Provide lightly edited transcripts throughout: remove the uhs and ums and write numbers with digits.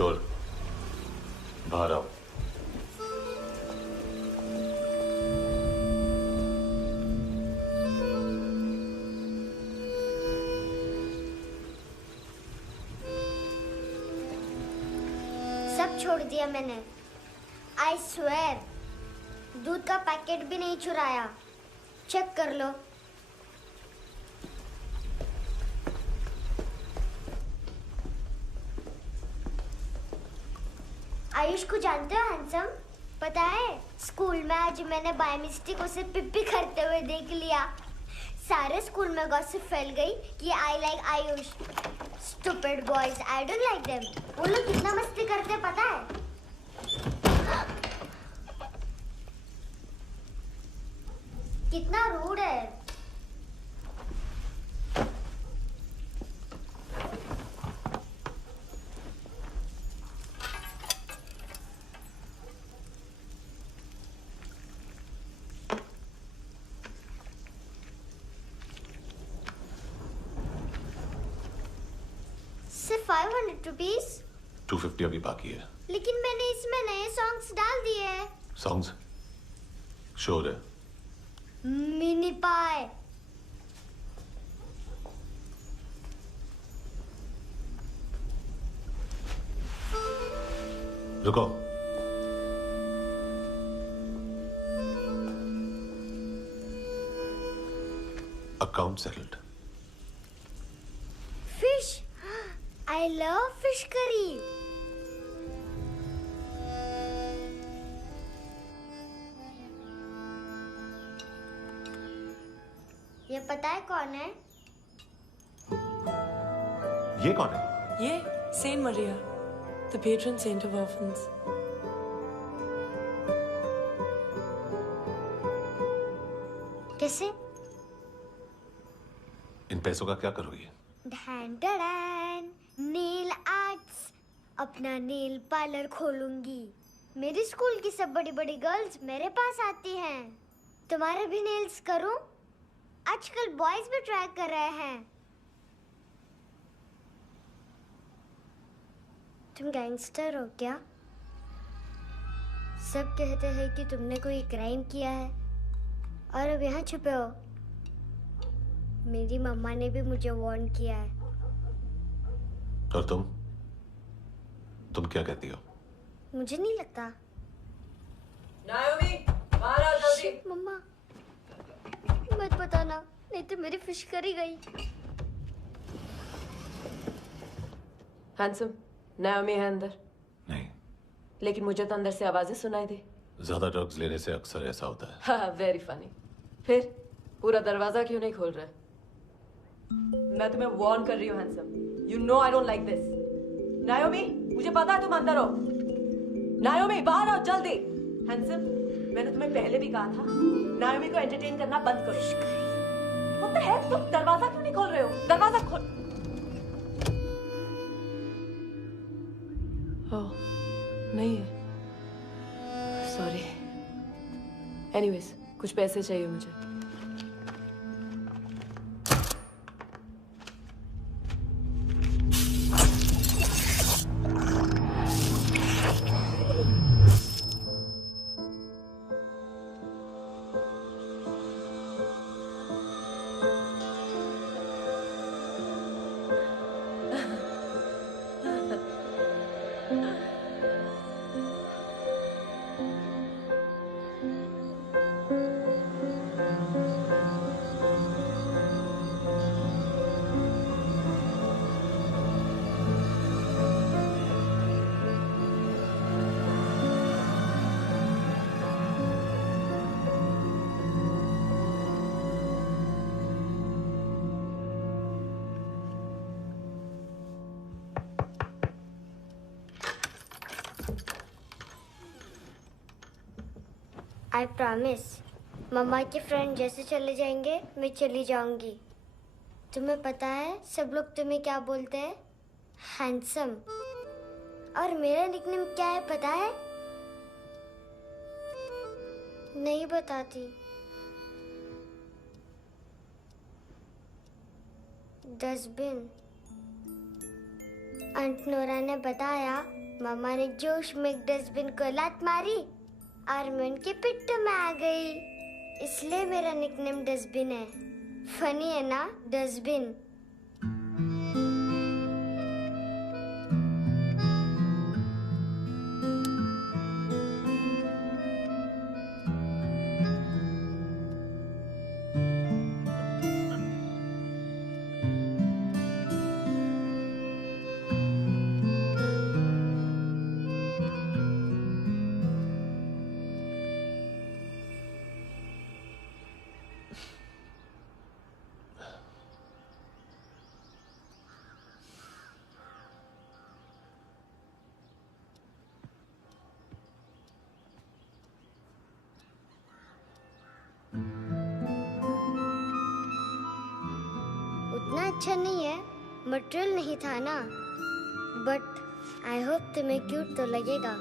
शोर, बाहर आओ। सब छोड़ दिया मैंने। आई स्वेर, दूध का पैकेट भी नहीं चुराया। चेक कर लो। आयुष को जानते हो हैंडसम? पता है स्कूल में आज मैंने बाय मिस्टेक उसे पिप्पी करते हुए देख लिया। सारे स्कूल में गॉसिप फैल गई कि I like Ayush. Stupid boys, I don't like them. वो लोग कितना मस्ती करते पता है? कितना रूड है। सिर्फ 500 रुपीज। 250 अभी बाकी है। लेकिन मैंने इसमें नए सॉन्ग्स डाल दिए हैं। सॉन्ग्स? शोर है। मिनी पाई। रुको। Account settled. Fish. I love fish curry. ये पता है कौन है? ये कौन है? ये saint Maria, the patron saint of orphans. कैसे? इन पैसों का क्या करोगी? ढैन ढैन, नेल आर्ट्स। अपना नेल पार्लर खोलूंगी। मेरी स्कूल की सब बड़ी बड़ी गर्ल्स मेरे पास आती हैं। तुम्हारे भी नेल्स करूं? आजकल बॉयज भी ट्राई कर रहे हैं। तुम गैंगस्टर हो क्या? सब कहते हैं कि तुमने कोई क्राइम किया है और अब यहाँ छुपे हो। मेरी मम्मा ने भी मुझे वार्न किया है। और तुम क्या कहती हो? मुझे नहीं लगता। नायोमी, बाहर आओ जल्दी। मम्मा, मत बताना, नहीं तो मेरी फिश करी गई। हैंडसम, नायोमी है अंदर। नहीं। लेकिन मुझे तो अंदर से आवाजें सुनाई दी। ज्यादा ड्रग्स लेने से अक्सर ऐसा होता है। हाँ, वेरी फनी। फिर पूरा दरवाजा क्यों नहीं खोल रहा? मैं तुम्हें वार्न कर रही हूँ handsome. You know I don't like this. नायोमी, मुझे पता है तुम अंदर हो। नायोमी, बाहर आओ जल्दी। हैंडसम, मैंने तुम्हें पहले भी कहा था नायोमी को एंटरटेन करना बंद करो। What the heck? तुम दरवाजा क्यों नहीं खोल रहे हो? दरवाजा खोल। ओह, नहीं है। सॉरी। एनीवेज, कुछ पैसे चाहिए मुझे। आई प्रॉमिस, मम्मा के फ्रेंड जैसे चले जाएंगे मैं चली जाऊंगी। तुम्हें पता है सब लोग तुम्हें क्या बोलते हैं? हैंडसम। और मेरा निकनेम क्या है पता है? नहीं बताती। डस्टबिन। आंट नोरा ने बताया मामा ने जोश में एक डस्टबिन को लात मारी और मैं उनके पिट्ठू में आ गई। इसलिए मेरा निकनेम डस्टबिन है। फनी है ना, डस्टबिन। उतना अच्छा नहीं है, मटेरियल नहीं था ना, बट आई होप तुम्हें क्यूट तो लगेगा।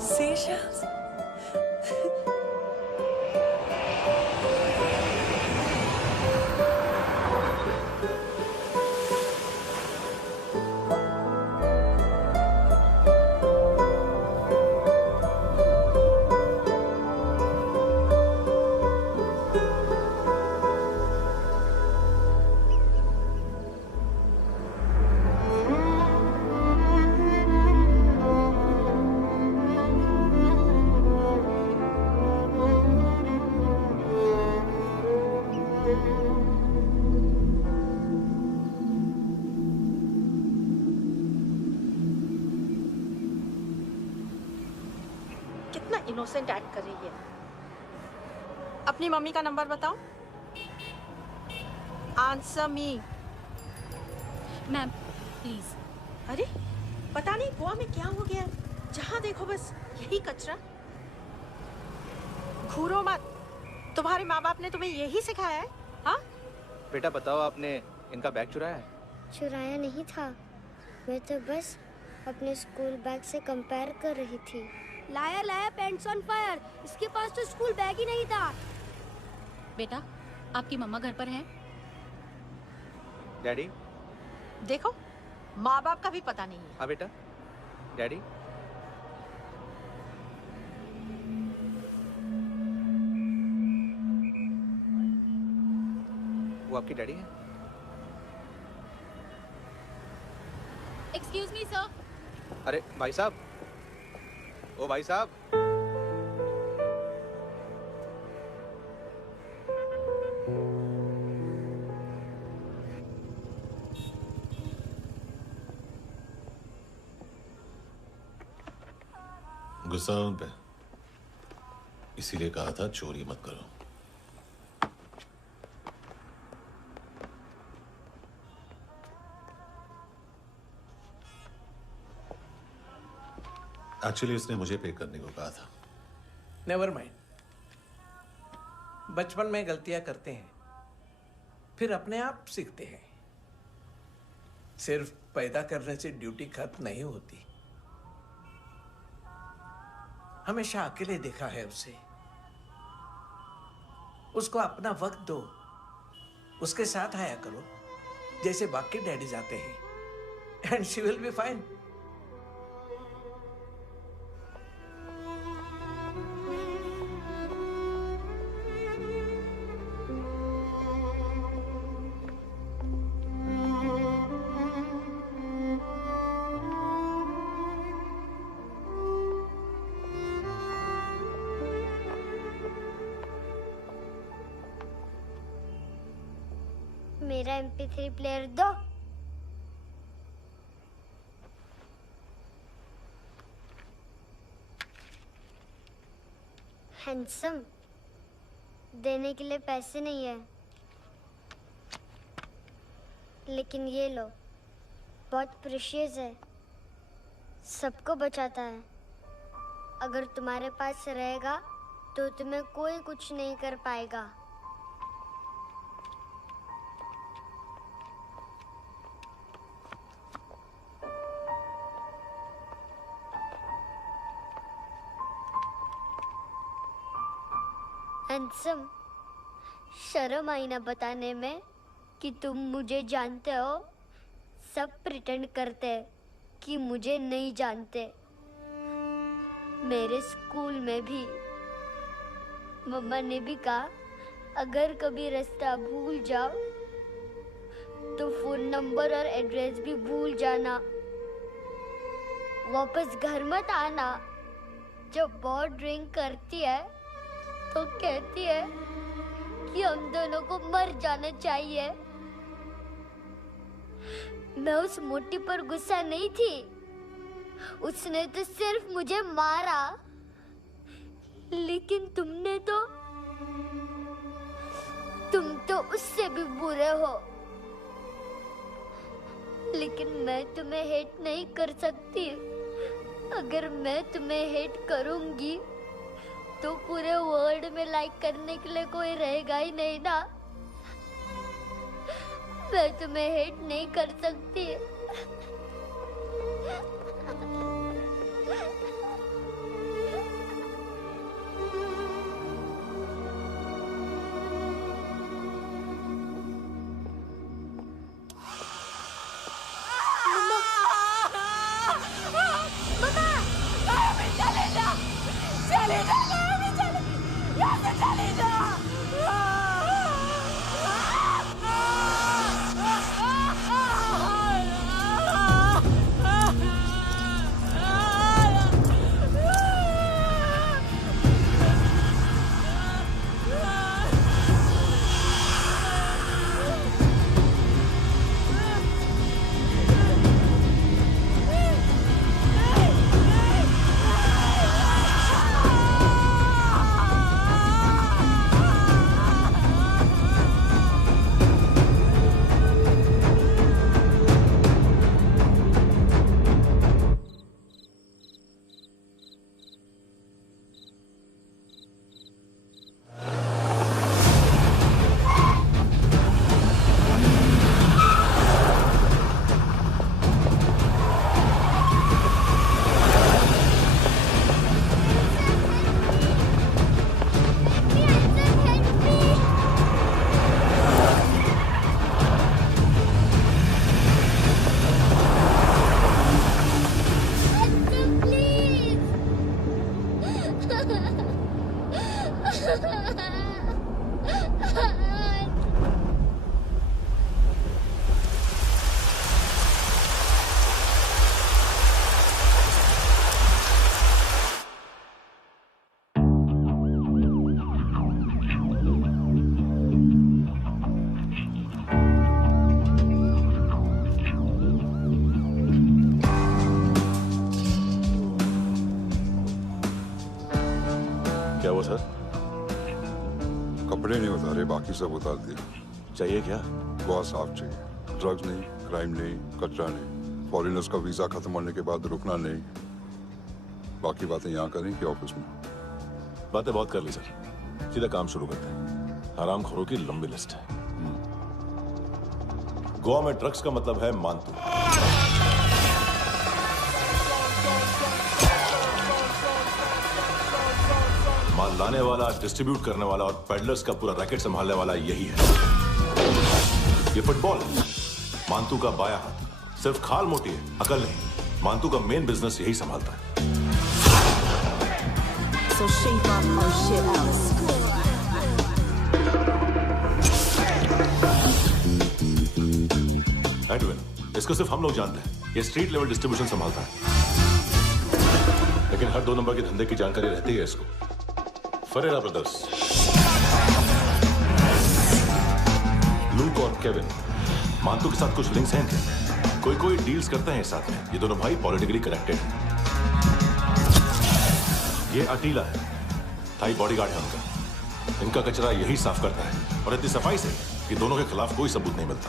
Seashells? इनोसेंट एक्ट कर रही है। अपनी मम्मी का नंबर बताओ। Answer me. Ma'am please. अरे पता नहीं गोवा में क्या हो गया, जहाँ देखो बस यही कचरा। घूरो मत, तुम्हारे माँ बाप ने तुम्हें यही सिखाया है? हाँ बेटा बताओ, आपने इनका बैग चुराया है? चुराया नहीं था, मैं तो बस अपने स्कूल बैग से कंपेयर कर रही थी। लाया लाया पैंट्स ऑन फायर, इसके पास तो स्कूल बैग ही नहीं था। बेटा आपकी मम्मा घर पर हैं? डैडी देखो, माँ बाप का भी पता नहीं है। हाँ बेटा। डैडी वो आपकी डैडी है? Excuse me sir. अरे भाई साहब, ओ भाई साहब। गुस्सा उन पे, इसीलिए कहा था चोरी मत करो। एक्चुअली उसने मुझे पे करने को कहा था। नेवर माइंड, बचपन में गलतियां करते हैं, फिर अपने आप सीखते हैं। सिर्फ पैदा करने से ड्यूटी खत्म नहीं होती। हमेशा अकेले देखा है उसे। उसको अपना वक्त दो, उसके साथ आया करो जैसे बाकी डैडीज आते हैं, and she will be fine. मेरा MP3 प्लेयर दो। हैंडसम, देने के लिए पैसे नहीं है, लेकिन ये लो, बहुत प्रेशियस है, सबको बचाता है। अगर तुम्हारे पास रहेगा तो तुम्हें कोई कुछ नहीं कर पाएगा। हैंडसम, शर्म आई ना बताने में कि तुम मुझे जानते हो। सब प्रिटेंड करते हैं कि मुझे नहीं जानते। मेरे स्कूल में भी मम्मा ने भी कहा, अगर कभी रास्ता भूल जाओ तो फोन नंबर और एड्रेस भी भूल जाना, वापस घर मत आना। जब बहुत ड्रिंक करती है तो कहती है कि हम दोनों को मर जाना चाहिए। मैं उस मोटी पर गुस्सा नहीं थी, उसने तो सिर्फ मुझे मारा, लेकिन तुम तो उससे भी बुरे हो। लेकिन मैं तुम्हें हेट नहीं कर सकती। अगर मैं तुम्हें हेट करूंगी तो पूरे वर्ल्ड में लाइक करने के लिए कोई रहेगा ही नहीं ना। मैं तुम्हें हेट नहीं कर सकती। क्या हुआ सर? कपड़े नहीं उतारे, बाकी सब उतार दिए। चाहिए क्या? बहुत साफ चाहिए। ड्रग्स नहीं, क्राइम नहीं, कचरा नहीं। फॉरेनर्स का वीजा खत्म होने के बाद रुकना नहीं। बाकी बातें यहाँ करें कि ऑफिस में? बातें बहुत कर ली सर, सीधा काम शुरू करते हैं। हरामखोरों की लंबी लिस्ट है। गोवा में ड्रग्स का मतलब है मानतू। माल लाने वाला, डिस्ट्रीब्यूट करने वाला और पेडलर्स का पूरा रैकेट संभालने वाला यही है। ये फुटबॉल है, मानतू का बाया हाथ। सिर्फ खाल मोटी है, अकल नहीं। मानतू का मेन बिजनेस यही संभालता है। So shape up our shit out. Edwin, इसको सिर्फ हम लोग जानते हैं। ये स्ट्रीट लेवल डिस्ट्रीब्यूशन संभालता है, लेकिन हर 2 नंबर के धंधे की जानकारी रहती है इसको। फरेरा ब्रदर्स, लूक और केविन, मानतू के साथ कुछ लिंक्स हैं क्या? कोई डील्स करते हैं साथ में। ये दोनों भाई पॉलिटिकली कनेक्टेड हैं। ये अटीला है, थाई बॉडीगार्ड है उनका। इनका कचरा यही साफ करता है और इतनी सफाई से कि दोनों के खिलाफ कोई सबूत नहीं मिलता।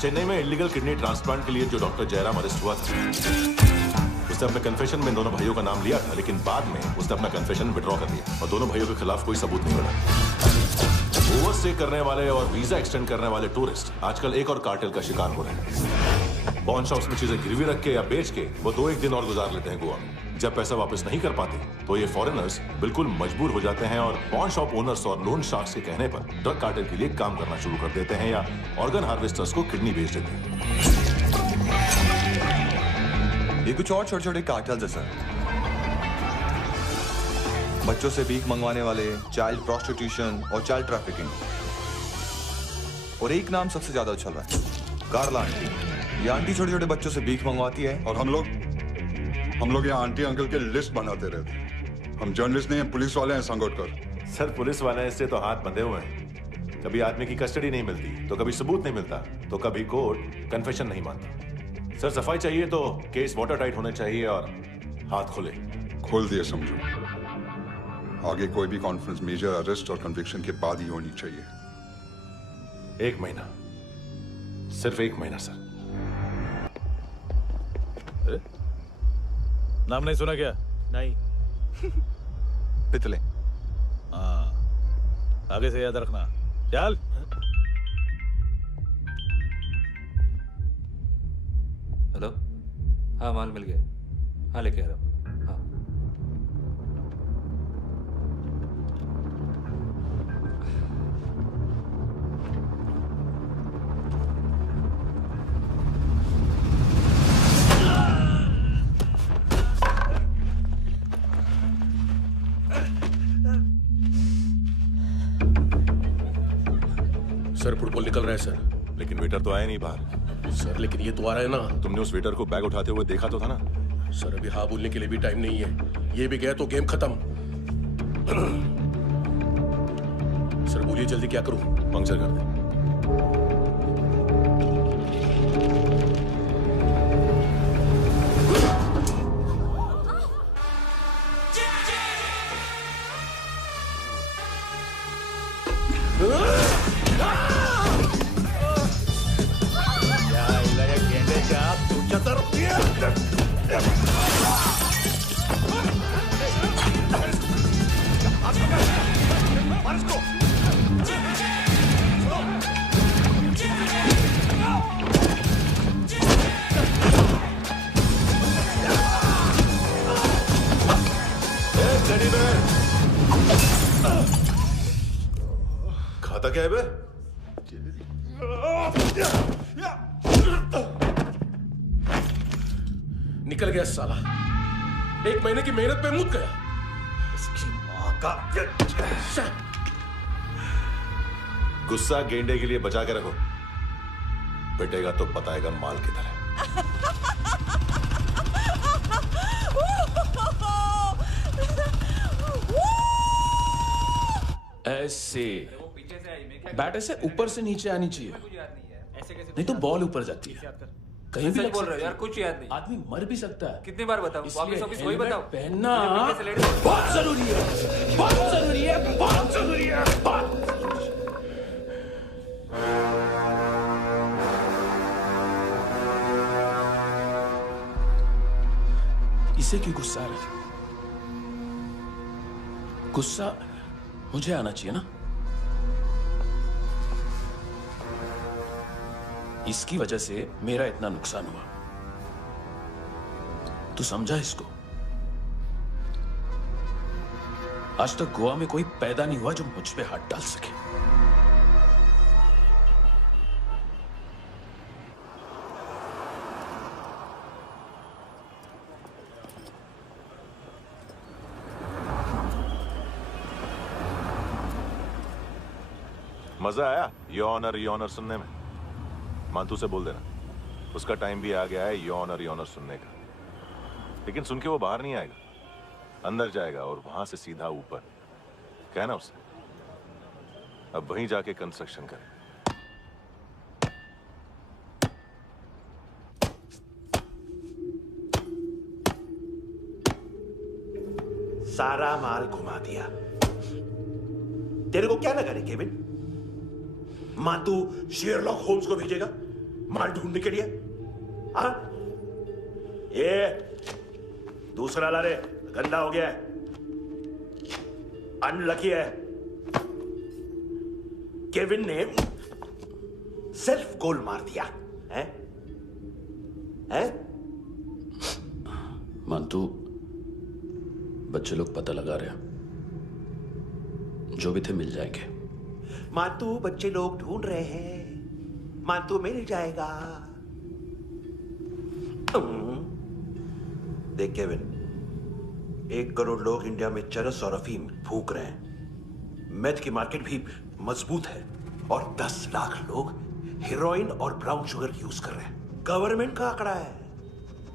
चेन्नई में इलीगल किडनी ट्रांसप्लांट के लिए जो डॉक्टर जयराम अरेस्ट हुआ था, उसने अपने कन्फेशन में दोनों भाइयों का नाम लिया था, लेकिन बाद में उसने अपना कन्फेशन विड्रॉ कर दिया और दोनों भाइयों के खिलाफ कोई सबूत नहीं मिला। ओवरस्टे करने वाले और वीजा एक्सटेंड करने वाले टूरिस्ट आजकल एक और कार्टेल का शिकार हो रहे हैं। पॉन शॉप्स में चीजें गिरवी रख के या बेच के वो 2-1 दिन और गुजार लेते हैं गोवा में। जब पैसा वापस नहीं कर पाते तो ये फॉरेनर्स बिल्कुल मजबूर हो जाते हैं और पॉन शॉप ओनर्स और लोन शार्क्स के कहने पर ड्रग कार्टेल के लिए काम करना शुरू कर देते हैं या ऑर्गन हार्वेस्टर्स को किडनी बेच देते हैं। ये कुछ और छोटे छोटे कार्टेल्स है सर। बच्चों से भीख मंगवाने वाले, चाइल्ड प्रोस्टिट्यूशन और चाइल्ड ट्रैफिकिंग। और एक नाम सबसे ज्यादा उछल रहा है, कार्ला आंटी। ये आंटी छोटे छोटे बच्चों से भीख मंगवाती है। और हम लोग यहाँ आंटी अंकल के लिस्ट बनाते रहते। हम जर्नलिस्ट नहीं हैं, पुलिस वाले हैं संगोटकर। सर पुलिस वाले इससे तो हाथ बंधे हुए हैं। कभी आदमी की कस्टडी नहीं मिलती तो कभी सबूत नहीं मिलता तो कभी कोर्ट कन्फेशन नहीं मानता। सर सफाई चाहिए तो केस वाटर टाइट होने चाहिए और हाथ खुले। खोल दिए समझो। आगे कोई भी कॉन्फ्रेंस मेजर अरेस्ट और कन्विक्शन के बाद ही होनी चाहिए। 1 महीना, सिर्फ 1 महीना सर। नाम नहीं सुना क्या? नहीं। पितले। हाँ, आगे से याद रखना। चल। हेलो, हाँ माल मिल गया। हाँ लेके आ रहा हूँ। हाँ सर फुटबॉल निकल रहा है सर। लेकिन वेटर तो आया नहीं बाहर। सर लेकिन ये तो आ रहा है ना। तुमने उस वेटर को बैग उठाते हुए देखा तो था ना। सर अभी हाँ बोलने के लिए भी टाइम नहीं है। ये भी गया तो गेम खत्म। सर बोलिए जल्दी क्या करूं? पंक्चर कर दे। खाता क्या है बे? निकल गया साला। 1 महीने की मेहनत पे मुद गया। इसकी माँ का। गुस्सा गेंडे के लिए बचा के रखो, पिटेगा तो बताएगा माल किधर है। ऐसे बैट ऐसे ऊपर से नीचे आनी चाहिए, नहीं तो बॉल ऊपर जाती है। कहीं भी बोल रहे हो यार, कुछ याद नहीं। आदमी मर भी सकता है। कितनी बार बताऊं? वापस वही बताओ। पहनना बहुत जरूरी है, बहुत जरूरी है, बहुत जरूरी है। इसे क्यों गुस्सा आ रहा है? गुस्सा मुझे आना चाहिए ना। इसकी वजह से मेरा इतना नुकसान हुआ। तू समझा इसको? आज तक गोवा में कोई पैदा नहीं हुआ जो मुझ पे हाथ डाल सके। मजा आया योर ऑनर सुनने में? मांतू से बोल देना उसका टाइम भी आ गया है योर ऑनर सुनने का। लेकिन सुन के वो बाहर नहीं आएगा, अंदर जाएगा और वहां से सीधा ऊपर। कहना उसे अब वहीं जाके कंस्ट्रक्शन करे। सारा माल घुमा दिया। तेरे को क्या लगा रे केविन? मां तू शेरलॉक होम्स को भेजेगा माल ढूंढने के लिए? हाँ? ये दूसरा ला रे, गंदा हो गया है, अनलकी है। केविन ने सेल्फ गोल मार दिया है? हैं? मानतू, बच्चे लोग पता लगा रहे हैं, जो भी थे मिल जाएंगे। मानतू बच्चे लोग ढूंढ रहे हैं, मानतू मिल जाएगा। देख केविन, 1 करोड़ लोग इंडिया में चरस और अफीम फूक रहे हैं। मेथ की मार्केट भी मजबूत है और 10 लाख लोग हेरोइन और ब्राउन शुगर यूज कर रहे हैं। गवर्नमेंट का आंकड़ा है,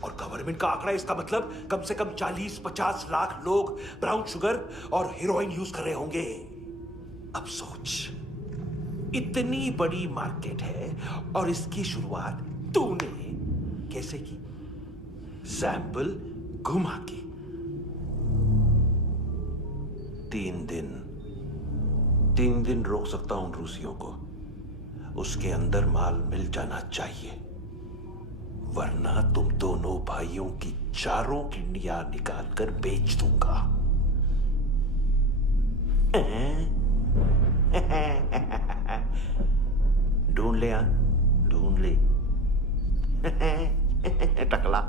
और गवर्नमेंट का आंकड़ा इसका मतलब कम से कम 40-50 लाख लोग ब्राउन शुगर और हेरोइन यूज कर रहे होंगे। अब सोच, इतनी बड़ी मार्केट है और इसकी शुरुआत तूने कैसे की? सैंपल घुमा के। 3 दिन रोक सकता हूं रूसियों को, उसके अंदर माल मिल जाना चाहिए, वरना तुम दोनों भाइयों की 4 किडनियां निकाल कर बेच दूंगा। ढूंढ ले, ढूंढ ले टकला।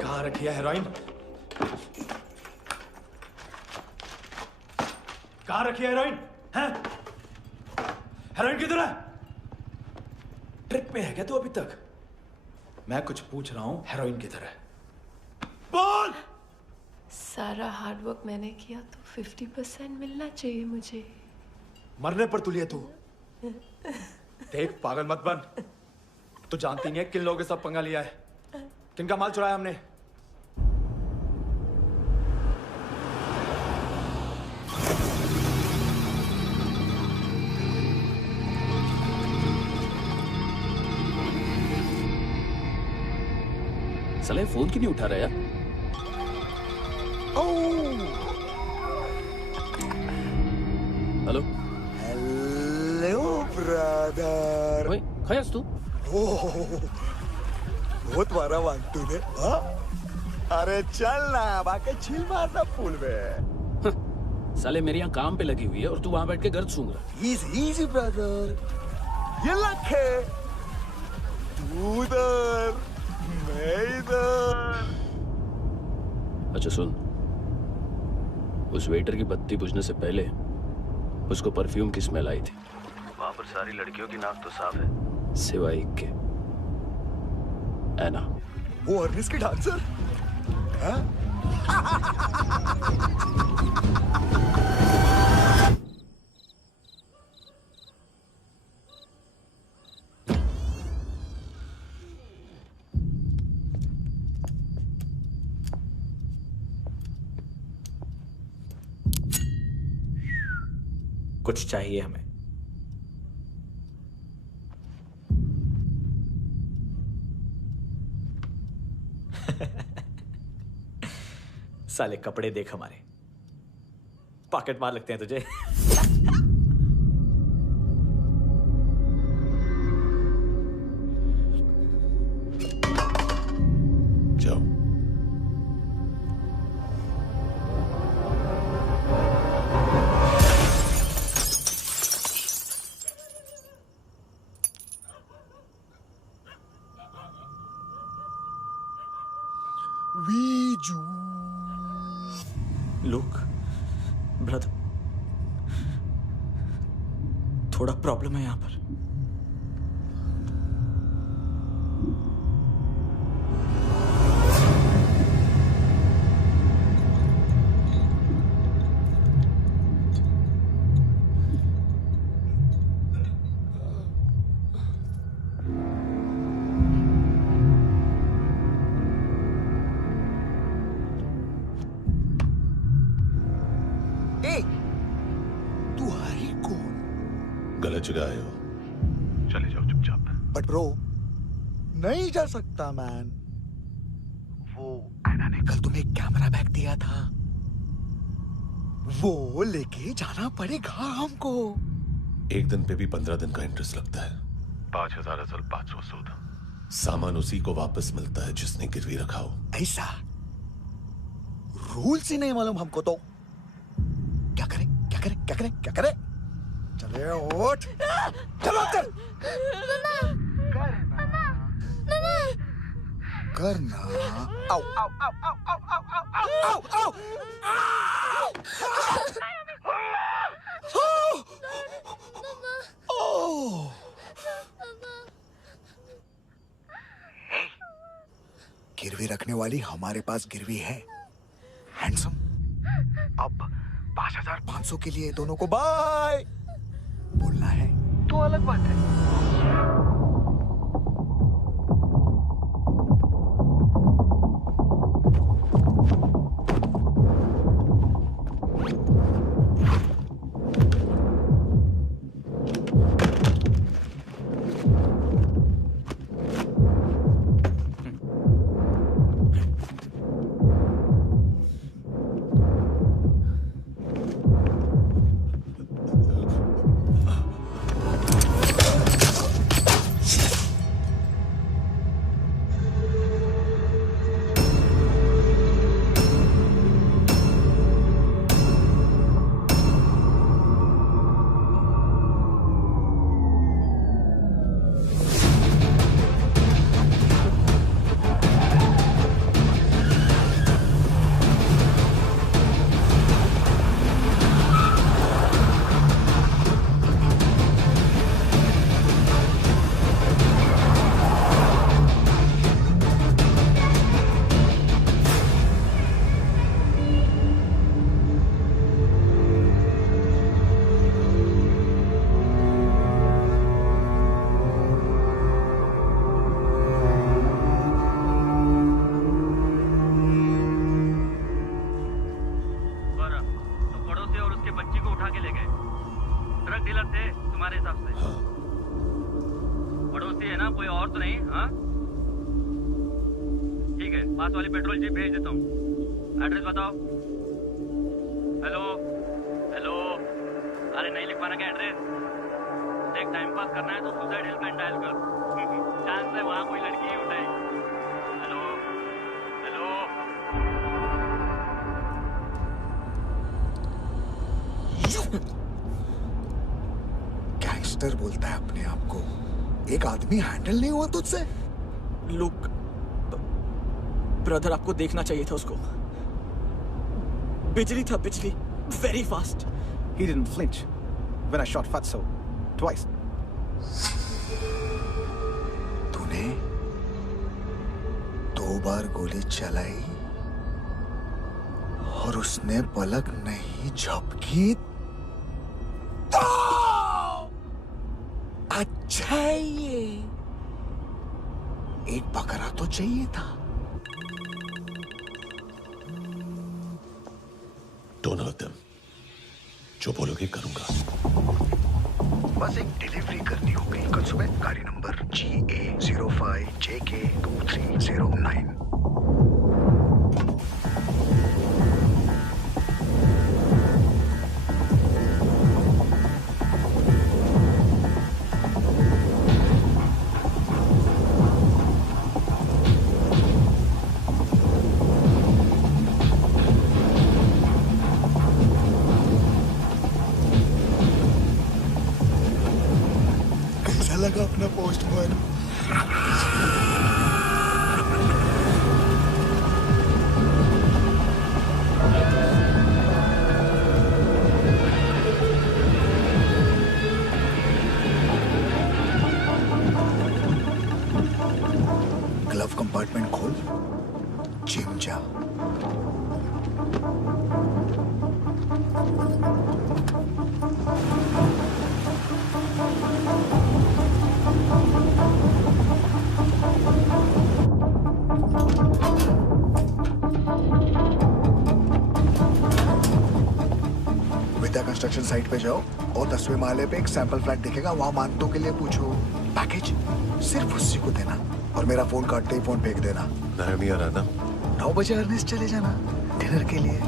कहाँ रखी है हेरोइन? कहाँ रखी है हेरोइन? हैं? हेरोइन किधर है? ट्रिप पे है क्या तू अभी तक? मैं कुछ पूछ रहा हूं, हेरोइन किधर है? बोल! सारा हार्डवर्क मैंने किया तो 50% मिलना चाहिए मुझे। मरने पर तुलिए तू। देख, पागल मत बन। तू जानती नहीं है किन लोगों के साथ पंगा लिया है, किनका माल चुराया हमने। साले फोन क्यों नहीं उठा रहा यार? Hello hello brother. ओए, खयास तू? बहुत मारा वांटू ने। हाँ? अरे चल ना, बाकी छील मारना पुल में। साले मेरे यहाँ काम पे लगी हुई है और तू वहां बैठ के गर्द सूंघ रहा। इजी ब्रदर, ये लक है। तू उधर, मैं इधर। अच्छा सुन, उस वेटर की बत्ती बुझने से पहले उसको परफ्यूम की स्मेल आई थी। वहां पर सारी लड़कियों की नाक तो साफ है, सिवाय एक के, एना। वो अर्निस की डांसर? हाँ? कुछ चाहिए हमें। साले कपड़े देख हमारे, पॉकेट मार लगते हैं तुझे। जाओ। लुक ब्रदर, थोड़ा प्रॉब्लम है यहां पर। तू है ही कौन? बच गए हो। चले जाओ चुपचाप। बट ब्रो नहीं जा सकता मैन। वो एना ने कल तुम्हें एक कैमरा बैग दिया था, वो लेके जाना पड़ेगा हमको। एक दिन पे भी 15 दिन का इंटरेस्ट लगता है। 5,000 असल 500 सूद। सामान उसी को वापस मिलता है जिसने गिरवी रखा हो। ऐसा रूल्स ही नहीं मालूम हमको तो। क्या करें क्या करें क्या करें क्या करें? चले उठ, चलो चल। करना आओ आओ आओ आओ आओ आओ आओ आओ। गिरवी रखने वाली हमारे पास गिरवी है। हैंडसम, अब 5,500 के लिए दोनों को बाय बोलना है तो अलग बात है। गैंगस्टर बोलता है अपने आप को। एक आदमी हैंडल नहीं हुआ तुझसे? लुक ब्रदर, आपको देखना चाहिए था उसको। बिजली था, बिजली, very fast. He didn't flinch when I shot Fatso twice. तूने 2 बार गोली चलाई और उसने पलक नहीं झपकी तो अच्छा है ये। एक बकरा तो चाहिए था। Don't hurt them. जो बोलोगे करूंगा। बस एक डिलीवरी करनी होगी कल सुबह। गाड़ी नंबर GA05JK2309। लगा अपना पोस्टमैन। ग्लव कंपार्टमेंट खोल, जिम जा। विद्या कंस्ट्रक्शन साइट पे जाओ। और 10वें माले पे एक सैंपल फ्लैट दिखेगा, वहां मानतों के लिए पूछो। पैकेज सिर्फ उसी को देना और मेरा फोन काटते ही फोन फेंक देना। नायमी आ रहा ना? 9 बजे अर्नेस्ट चले जाना डिनर के लिए।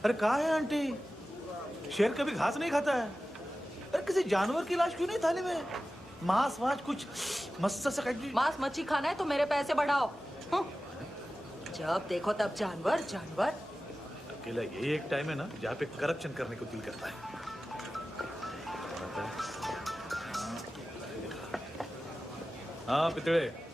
अरे कहाँ है आंटी? शेर कभी घास नहीं खाता है। अरे किसी जानवर की लाश क्यों नहीं थाली में? मांस वास कुछ मस्त सा मांस मच्छी खाना है तो मेरे पैसे बढ़ाओ। जब देखो तब जानवर जानवर। अकेला यही एक टाइम है ना जहाँ पे करप्शन करने को दिल करता है। हाँ पितड़े।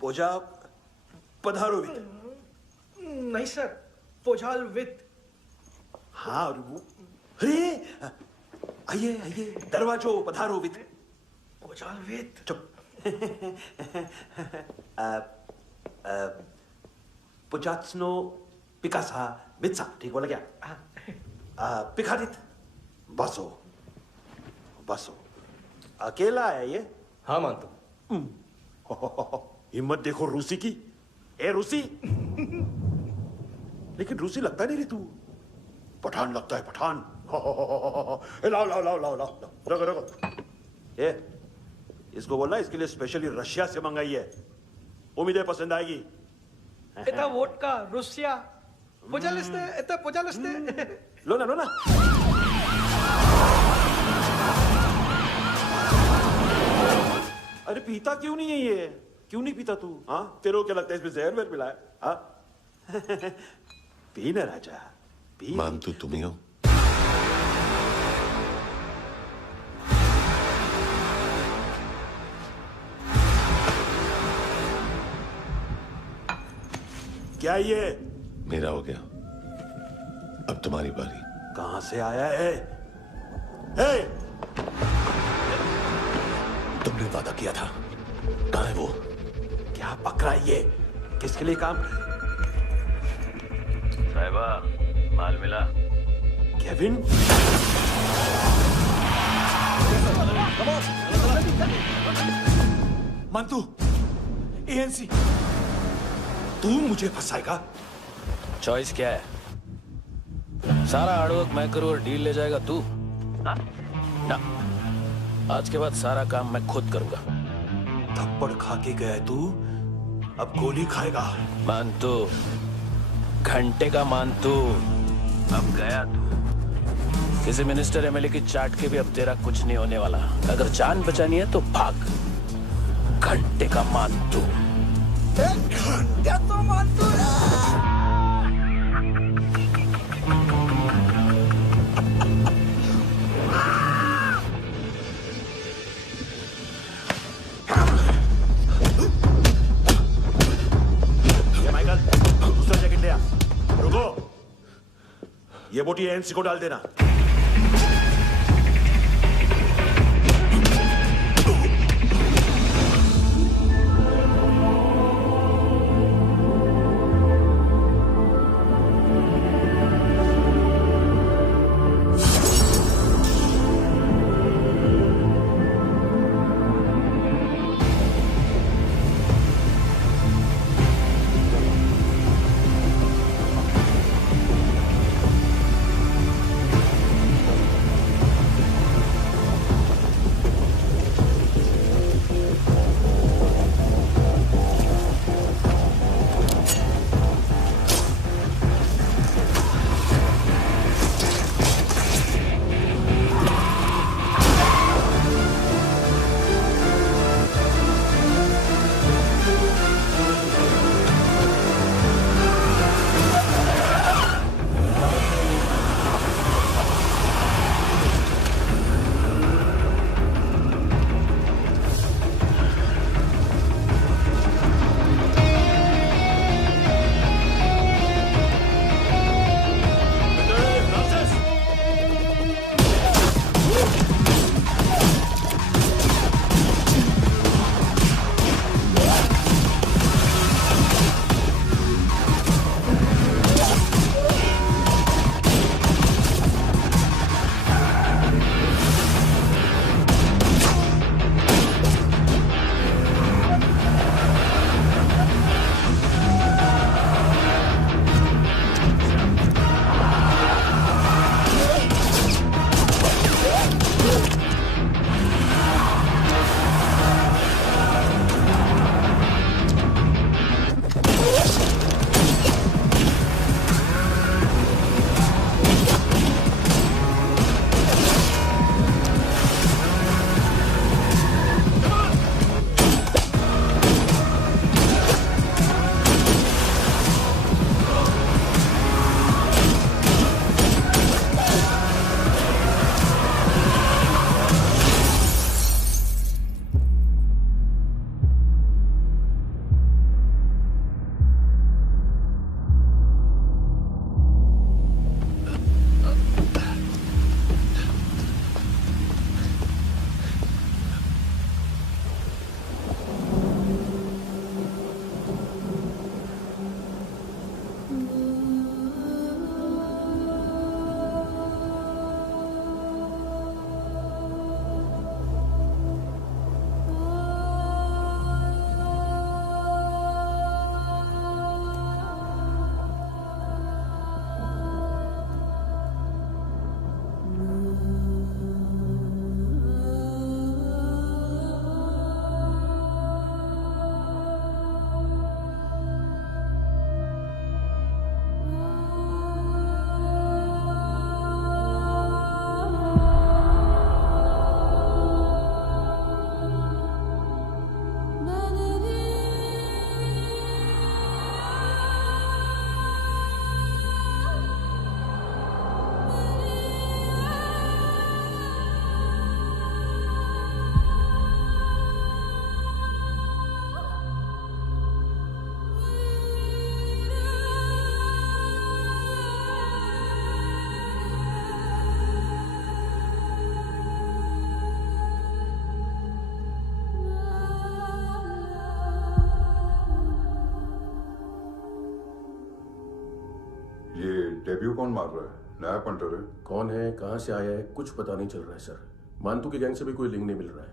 पोजा पधारोवित। नहीं सर, पोजाल वित। हाँ अरे आइए आइए, दरवाजो पधारोवित। पोजाल वित। चुप। पुजात्सनो पिकासा मित्सा, ठीक बोला क्या? पिकादित बसो बसो। अकेला है ये? हाँ मानता हूं। हिम्मत देखो रूसी की। ए रूसी। लेकिन रूसी लगता नहीं रे तू, पठान लगता है, पठान। लाओ लाओ लाओ लाओ लाओ, रखो रखो। ए इसको बोलना इसके लिए स्पेशली रशिया से मंगाई है, उम्मीद है पसंद आएगी। इतना वोडका रूसिया पोजालिस्ते, इतना पोजालिस्ते। लो ना लो ना। अरे पीता क्यों नहीं है ये? क्यों नहीं पीता तू? हाँ तेरे को क्या लगता है इसमें जहर वेर मिला है? हाँ पी ना राजा पी। मानतू तुम ही हो? क्या ये? मेरा हो गया, अब तुम्हारी बारी। कहां से आया है? हे! तुमने वादा किया था, कहां है वो? क्या पकड़ा ये? किसके लिए काम? साहिबा माल मिला? केविन? मंतू, एएनसी। तू मुझे फंसाएगा? चॉइस क्या है? सारा हार्डवर्क मैं करूं और डील ले जाएगा तू? ना, आज के बाद सारा काम मैं खुद करूंगा। थप्पड़ खा के गया है तू, अब गोली खाएगा। मानतू, घंटे का मानतू, अब गया तू। किसी मिनिस्टर एमएलए की चाट के भी अब तेरा कुछ नहीं होने वाला। अगर जान बचानी है तो भाग। घंटे का मानतू। घंटा तो मानतू ये बोटी एएनसी को डाल देना। ये डेब्यू कौन मार रहा है? नया पंटर है? कौन है, कहाँ से आया है, कुछ पता नहीं चल रहा है सर। मानतू की गैंग से भी कोई लिंक नहीं मिल रहा है।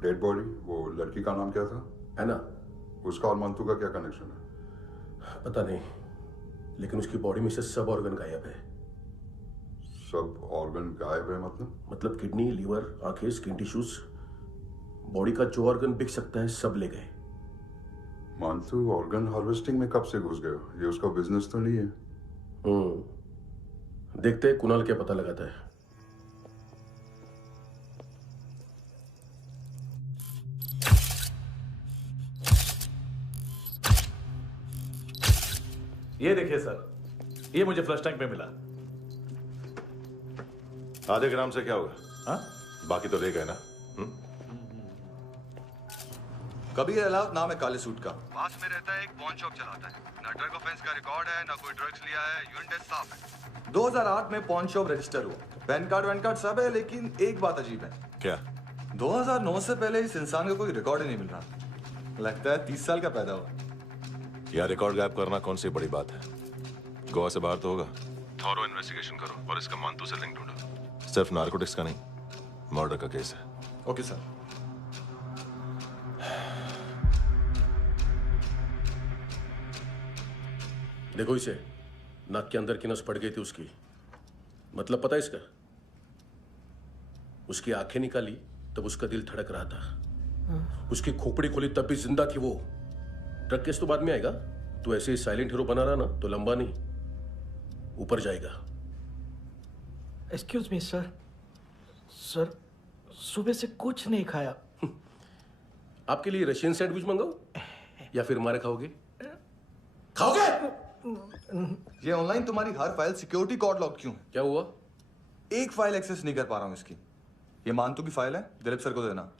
डेड बॉडी, वो लड़की का नाम क्या था? है ना? उसका और मानतू का क्या कनेक्शन है? पता नहीं, लेकिन उसकी बॉडी में से सब ऑर्गन गायब है। सब ऑर्गन गायब है मतलब किडनी, लीवर, आंखें, स्किन टिश्यूज, बॉडी का जो ऑर्गन बिक सकता है सब ले गए। मानतू ऑर्गन हार्वेस्टिंग में कब से घुस गए? ये उसका बिजनेस तो नहीं है? देखते हैं कुणाल क्या पता लगाता है। ये देखिए सर, ये मुझे फ्लश टैंक में मिला। आधे ग्राम से क्या होगा? हाँ? बाकी तो ले गए ना? कबीर अलाउद्दीन नाम है काले सूट का। पास में रहता है, एक पॉन शॉप चलाता है। ना ड्रग ऑफेंस का रिकॉर्ड है, ना कोई ड्रग्स लिया है। यूनिट टेस्ट साफ है। 2008 में पॉन शॉप रजिस्टर हुआ। पैन कार्ड सब है, लेकिन एक बात अजीब है। क्या? 2009 से पहले इस इंसान का कोई रिकॉर्ड ही नहीं मिल रहा। लगता है 30 साल का पैदा हुआ। यह रिकॉर्ड गायब करना कौन सी बड़ी बात है? गोवा से बाहर तो होगा। थॉरो इन्वेस्टिगेशन करो और इसका मानतू से लिंक ढूंढो। सिर्फ नारकोटिक्स का नहीं, मर्डर का केस है। Okay sir. देखो इसे, नाक के अंदर की नस पड़ गई थी उसकी। मतलब पता है इसका? उसकी आंखें निकाली तब उसका दिल धड़क रहा था। उसकी खोपड़ी खोली तब भी जिंदा थी वो। ड्रग केस तो बाद में आएगा। तो ऐसे ही साइलेंट हीरो बना रहा ना तो लंबा नहीं, ऊपर जाएगा। Excuse me sir. सर, सुबह से कुछ नहीं खाया। आपके लिए रशियन सैंडविच मंगाओ या फिर हमारे खाओगे? खाओगे? ये ऑनलाइन तुम्हारी हर फाइल सिक्योरिटी कॉर्ड लॉक क्यों है? क्या हुआ? एक फाइल एक्सेस नहीं कर पा रहा हूं इसकी। ये मानतू की फाइल है, दिलीप सर को देना।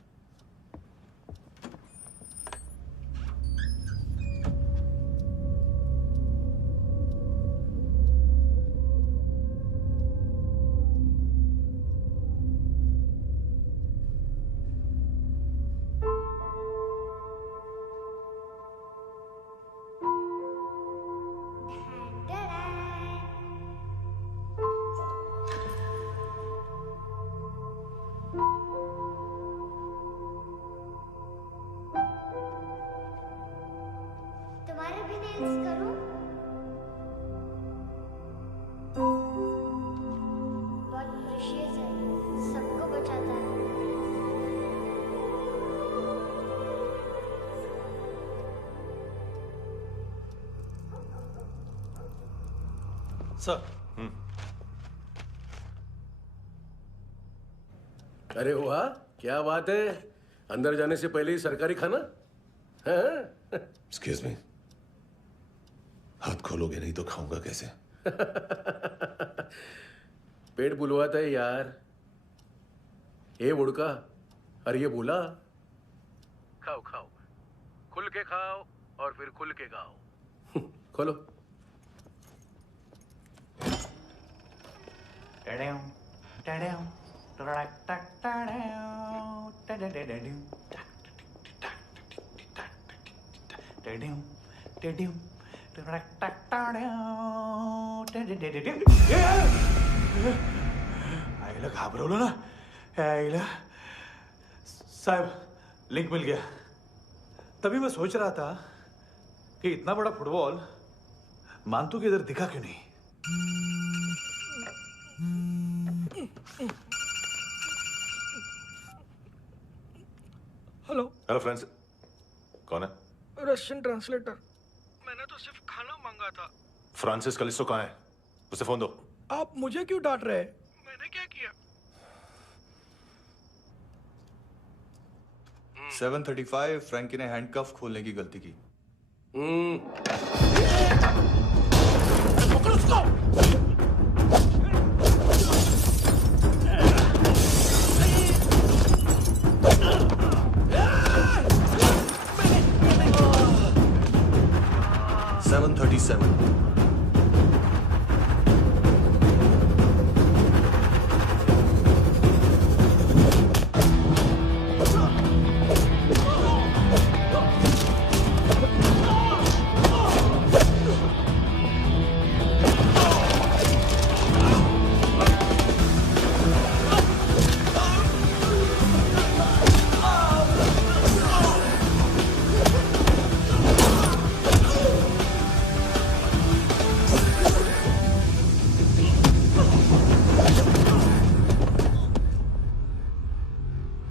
तुम्हारे भी नेल्स करूं? बहुत प्रेशियस है, सबको बचाता है। सर। अरे वाह, क्या बात है। अंदर जाने से पहले ही सरकारी खाना। एक्सक्यूज मी, हाथ खोलोगे नहीं तो खाऊंगा कैसे? पेट बुलवाता है यार। ए बुड़का, अरे ये बोला। खाओ खाओ, खुल के खाओ और फिर खुल के गाओ। खोलो। आईला घाबरवलं ना आईला। साहब, लिंक मिल गया। तभी मैं सोच रहा था कि इतना बड़ा फुटबॉल मानतू के इधर दिखा क्यों नहीं। हेलो। हेलो फ्रेंड्स, कौन है? Russian translator. मैंने तो सिर्फ खाना मांगा था। फ्रांसिस कलिस्टो कहाँ है? उसे फोन दो। आप मुझे क्यों डांट रहे हैं? मैंने क्या किया? 735 फ्रैंकी ने हैंडकफ खोलने की गलती की। पकड़ो उसको। 737 737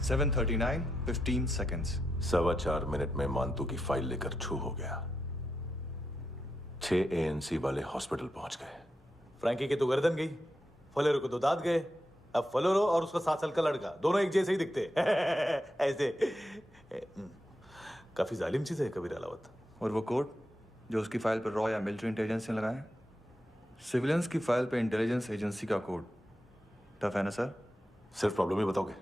7:39, 15 seconds. 4.25 मिनट में मानतू की फाइल लेकर छू हो गया। 6 ANC वाले हॉस्पिटल पहुंच गए। फ्रैंकी की तो गर्दन गई, फलेरो को तो दांत गए। अब फलेरो और उसका 7 साल का लड़का दोनों एक जैसे ही दिखते ऐसे। काफी जालिम चीज है कबीर अलावत। और वो कोड जो उसकी फाइल पर रॉ या मिलिट्री इंटेलिजेंस ने लगाया, सिविलियंस की फाइल पे इंटेलिजेंस एजेंसी का कोड। टफ है ना सर? सिर्फ प्रॉब्लम ही बताओगे?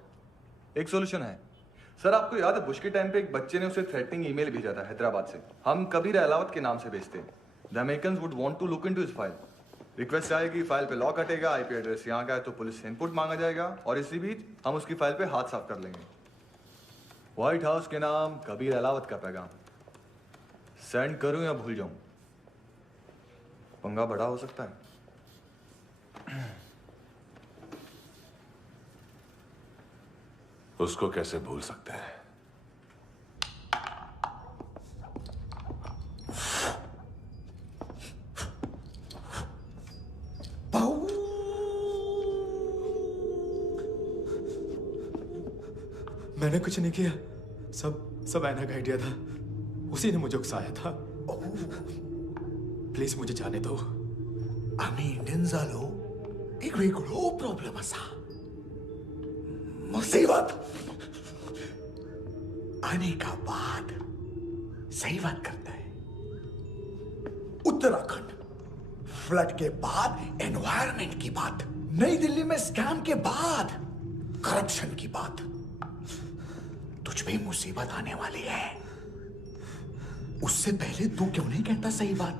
एक सॉल्यूशन है सर। आपको याद है बुश के टाइम पे एक बच्चे ने उसे थ्रेटनिंग ईमेल भेजा था हैदराबाद से। हम कबीर अलावत के नाम से भेजते हैं। The Americans would want to look into his file. Request आएगी, फाइल पे लॉक हटेगा, आईपी एड्रेस यहाँ का है तो पुलिस से इनपुट मांगा जाएगा और इसी बीच हम उसकी फाइल पे हाथ साफ कर लेंगे। व्हाइट हाउस के नाम कबीर अलावत का पैगाम। सेंड करूं या भूल जाऊं? पंगा बड़ा हो सकता है। उसको कैसे भूल सकते हैं? मैंने कुछ नहीं किया, सब ऐना का आइडिया था। उसी ने मुझे उकसाया था। प्लीज मुझे जाने दो। आम्ही इंडियन झालो एक वेगळो प्रॉब्लेम असा, मुसीबत आने का बाद। सही बात करता है। उत्तराखंड फ्लड के बाद एनवायरनमेंट की बात, नई दिल्ली में स्कैम के बाद करप्शन की बात। तुझ पे मुसीबत आने वाली है, उससे पहले तू क्यों नहीं कहता सही बात?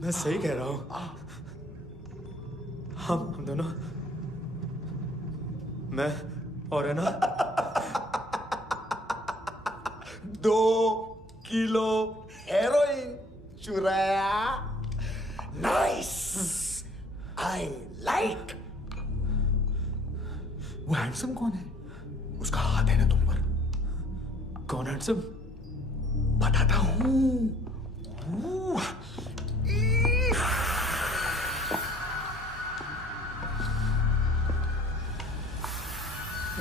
मैं सही कह रहा हूं। हम दोनों, मैं और है ना 2 किलो हेरोइन चुराया। Nice, I like. वो हैंडसम कौन है? उसका हाथ है ना तुम पर? कौन हैंडसम? बताता हूं।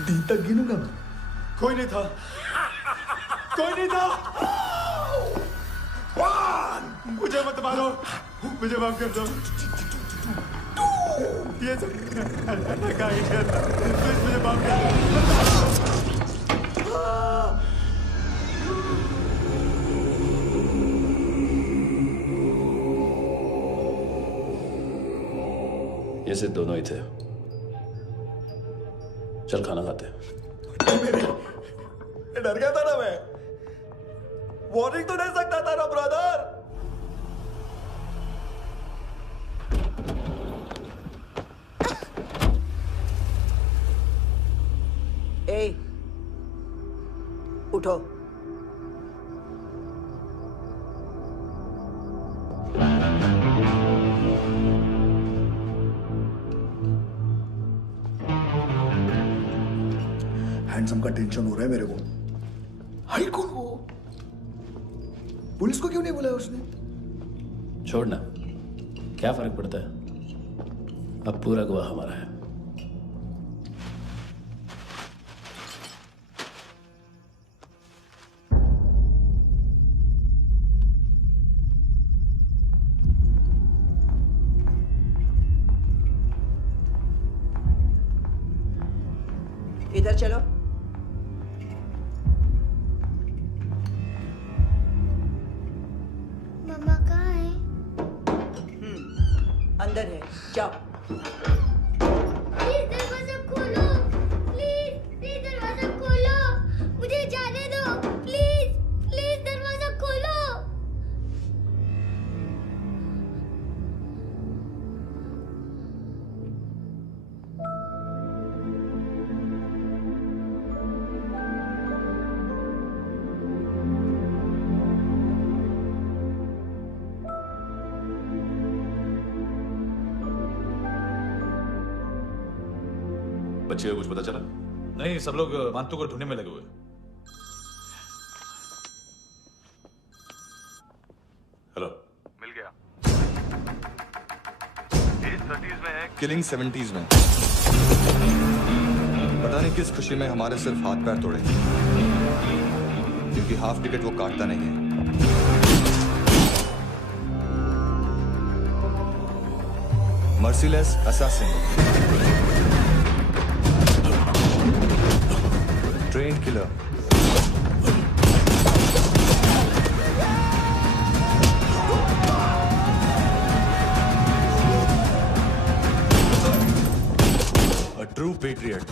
दिन तक गिनूंगा मैं। कोई नहीं था, कोई नहीं था। मुझे मत मारो, मुझे माफ कर दो। ये सब का आइडिया था। प्लीज मुझे माफ कर दो। ये सिर्फ दोनों ही थे। चल खाना खाते हैं। डर गया था ना मैं। वार्निंग तो दे सकता था ना ब्रदर। ए, उठो। हैंडसम का टेंशन हो रहा है मेरे को। हाई कौन वो? पुलिस को क्यों नहीं बुलाया उसने? छोड़ना, क्या फर्क पड़ता है? अब पूरा गवाह हमारा है। इधर चलो। मम्मा कहाँ है? अंदर है, जाओ। प्लीज दरवाजा खोलो, प्लीज दरवाजा खोलो, मुझे जाने दो। प्लीज दरवाजा खोलो। बच्चे को कुछ पता चला? नहीं, सब लोग मानतू को ढूंढने में लगे हुए। हेलो, मिल गया। एज 30s में है, किलिंग 70s में। पता नहीं किस खुशी में हमारे सिर्फ हाथ पैर तोड़े, क्योंकि हाफ टिकट वो काटता नहीं है। Merciless assassin, train killer, a true patriot.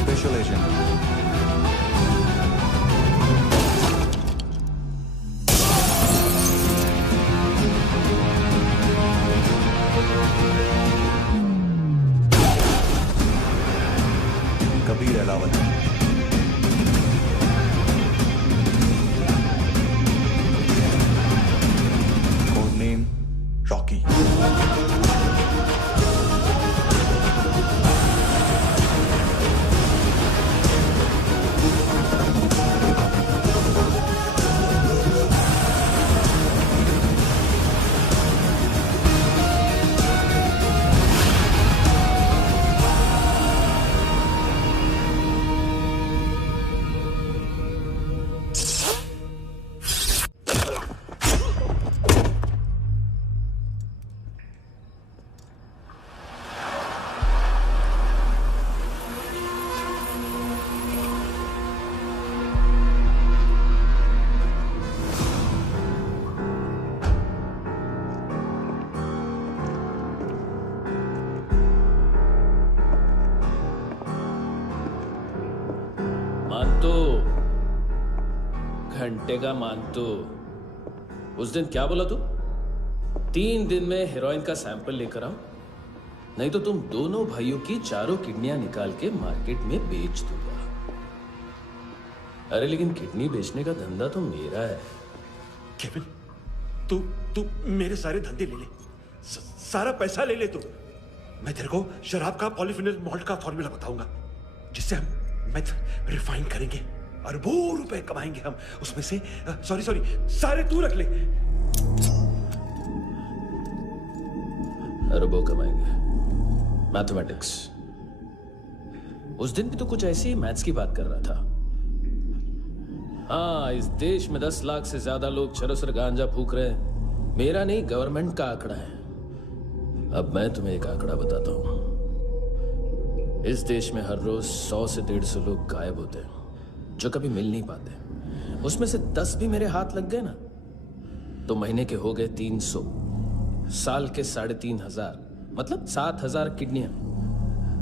Special agent. Kabir Ahlawat. Code name Rocky. घंटे का मानतो। उस दिन क्या बोला तू? 3 दिन में हेरोइन का सैंपल लेकर आओ, नहीं तो तुम दोनों भाइयों की चारों किडनियां निकाल के मार्केट में बेच दूंगा। अरे लेकिन किडनी बेचने का धंधा तो मेरा है। केविन, तू मेरे सारे धंधे ले ले, सारा पैसा ले ले तू। मैं तेरे को शराब का पॉलीफिनल मॉल्ट का फॉर्मूला बताऊंगा, जिससे हम मेथ रिफाइन करेंगे, अरबों रुपए कमाएंगे हम उसमें से। सॉरी सारे तू रख ले। अरबों कमाएंगे, मैथमेटिक्स। उस दिन भी तो कुछ ऐसी ही मैथ्स की बात कर रहा था। हाँ, इस देश में 10 लाख से ज्यादा लोग चरस और गांजा फूक रहे हैं। मेरा नहीं, गवर्नमेंट का आंकड़ा है। अब मैं तुम्हें एक आंकड़ा बताता हूं। इस देश में हर रोज 100 से 150 लोग गायब होते हैं, जो कभी मिल नहीं पाते। उसमें से 10 भी मेरे हाथ लग गए ना, तो महीने के हो गए 300, साल के 3,500, मतलब 7,000 किडनियां।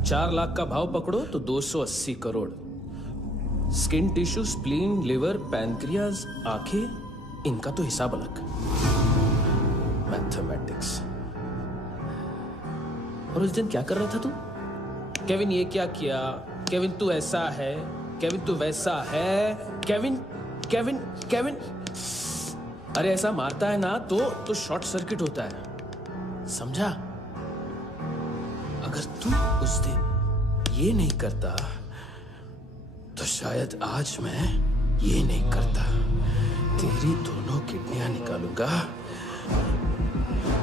4 लाख का भाव पकड़ो तो 280 crore. Skin tissue, spleen, liver, pancreas, आंखें, इनका तो हिसाब अलग। मैथमेटिक्स। और उस दिन क्या कर रहा था तू? केविन ये क्या किया, केविन तू ऐसा है, केविन तू वैसा है, केविन केविन केविन। अरे ऐसा मारता है ना तो शॉर्ट सर्किट होता है, समझा? अगर तू उस दिन ये नहीं करता तो शायद आज मैं ये नहीं करता। तेरी दोनों किडनियां निकालूंगा,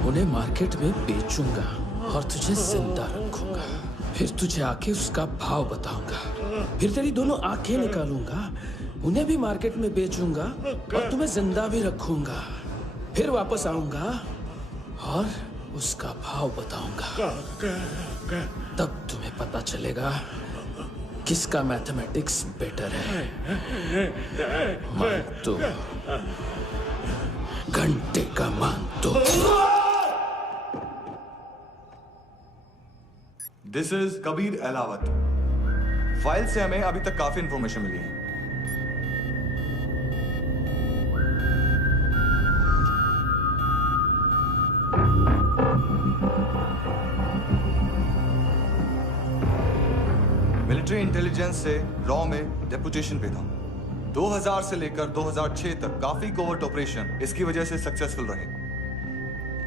उन्हें मार्केट में बेचूंगा और तुझे जिंदा रखूंगा। फिर तुझे आके उसका भाव बताऊंगा। फिर तेरी दोनों आंखें निकालूंगा, उन्हें भी मार्केट में बेचूंगा और तुम्हें जिंदा भी रखूंगा। फिर वापस आऊंगा और उसका भाव बताऊंगा। तब तुम्हें पता चलेगा किसका मैथमेटिक्स बेटर है। मानतो, घंटे का मानतो। This is Kabir Ahlawat. File से हमें अभी तक काफी इंफॉर्मेशन मिली है। मिलिट्री इंटेलिजेंस से रॉ में डेपुटेशन पे था। 2000 से लेकर 2006 तक काफी कोवर्ट ऑपरेशन इसकी वजह से सक्सेसफुल रहे,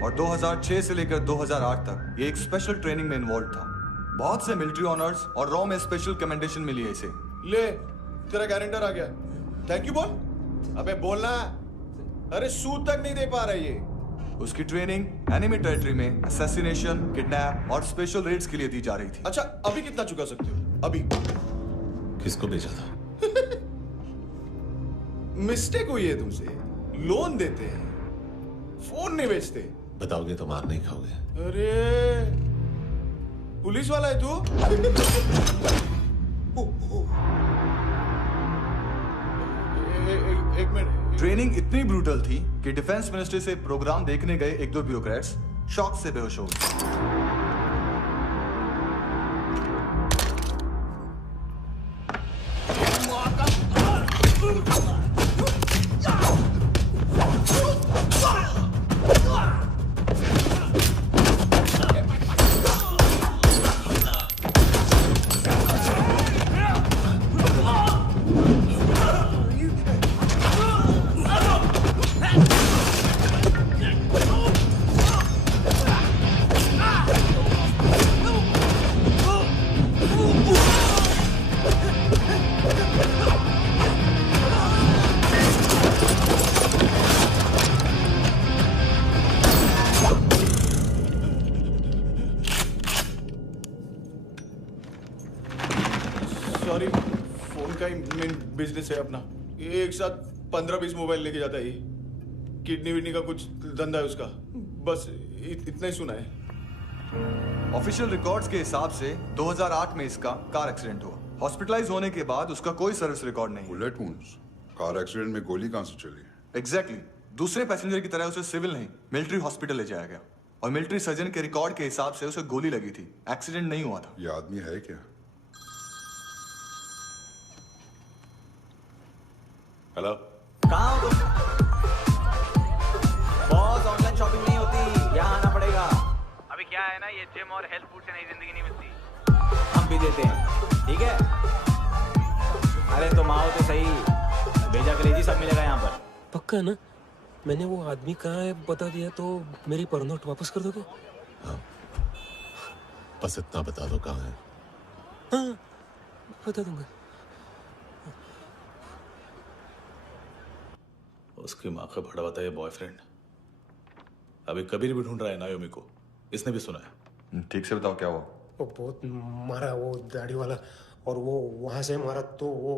और 2006 से लेकर 2008 तक ये एक स्पेशल ट्रेनिंग में इन्वॉल्व था। बहुत से मिलिट्री ऑनर्स और रॉ में स्पेशल कमेंडेशन मिली है इसे। ले, तेरा गारंटर आ गया। थैंक यू बोल। अबे बोलना। अरे सूद तक नहीं दे पा रहा ये। उसकी ट्रेनिंग एनिमी टेरिटरी में असैसिनेशन, किडनैप और स्पेशल रेड्स के लिए दी जा रही थी। अच्छा, अभी कितना चुका सकते हो? अभी किसको भेजा था? मिस्टेक हुई है तुमसे। लोन देते हैं, फोन नहीं बेचते। बताओगे तो मार नहीं खाओगे। अरे पुलिस वाला है तू? एक मिनट। ट्रेनिंग इतनी ब्रूटल थी कि डिफेंस मिनिस्ट्री से प्रोग्राम देखने गए 1-2 ब्यूरोक्रेट्स शॉक से बेहोश हो गए। सॉरी, फोन का ही मेन बिजनेस है अपना। एक साथ 15-20 मोबाइल लेके जाता है ये। किडनी विडनी का कुछ धंधा है उसका। बस इतना ही सुना है। ऑफिशियल रिकॉर्ड्स के हिसाब से 2008 में इसका कार एक्सीडेंट हुआ। हॉस्पिटलाइज होने के बाद उसका कोई सर्विस रिकॉर्ड नहीं। Bullet wounds. कार एक्सीडेंट में गोली कहां से चली? एग्जैक्टली। दूसरे पैसेंजर की तरह उसे सिविल नहीं, मिलिट्री हॉस्पिटल ले जाया गया और मिलिट्री सर्जन के रिकॉर्ड के हिसाब से उसे गोली लगी थी। एक्सीडेंट नहीं हुआ था। ये आदमी है क्या? हेलो, कहाँ हो तुम? बॉस, ऑनलाइन शॉपिंग नहीं होती, यहाँ आना पड़ेगा। अभी क्या है ना, ये जिम और हेल्थ फूड से नई जिंदगी नहीं मिलती। हम भी देते हैं, ठीक है? अरे तुम आओ तो सही, भेजा करेगी, सब मिलेगा यहाँ पर। पक्का ना? मैंने वो आदमी कहाँ है बता दिया तो मेरी परनोट वापस कर दोगे? हाँ, बस इतना बता दो कहाँ है। हाँ, बता दूंगा। उसकी माँ का भड़ा हुआ था ये बॉयफ्रेंड। अभी कबीर भी ढूंढ रहा है नायोमी को। इसने भी सुना है। ठीक से बताओ क्या हुआ? वो बहुत मारा, वो दाढ़ी वाला, और वो वहां से मारा तो वो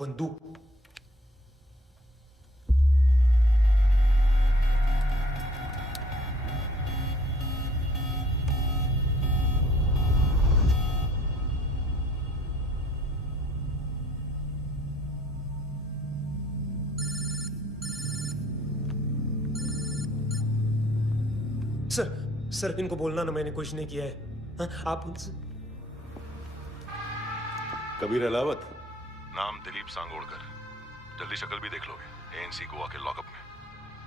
बंदूक। सर, इनको बोलना ना मैंने कुछ नहीं किया है। हाँ, आप उनसे। कबीर अलावत, नाम दिलीप सांगोड़कर। जल्दी शक्ल भी देख लोगे, एएनसी गोवा के लॉकअप में।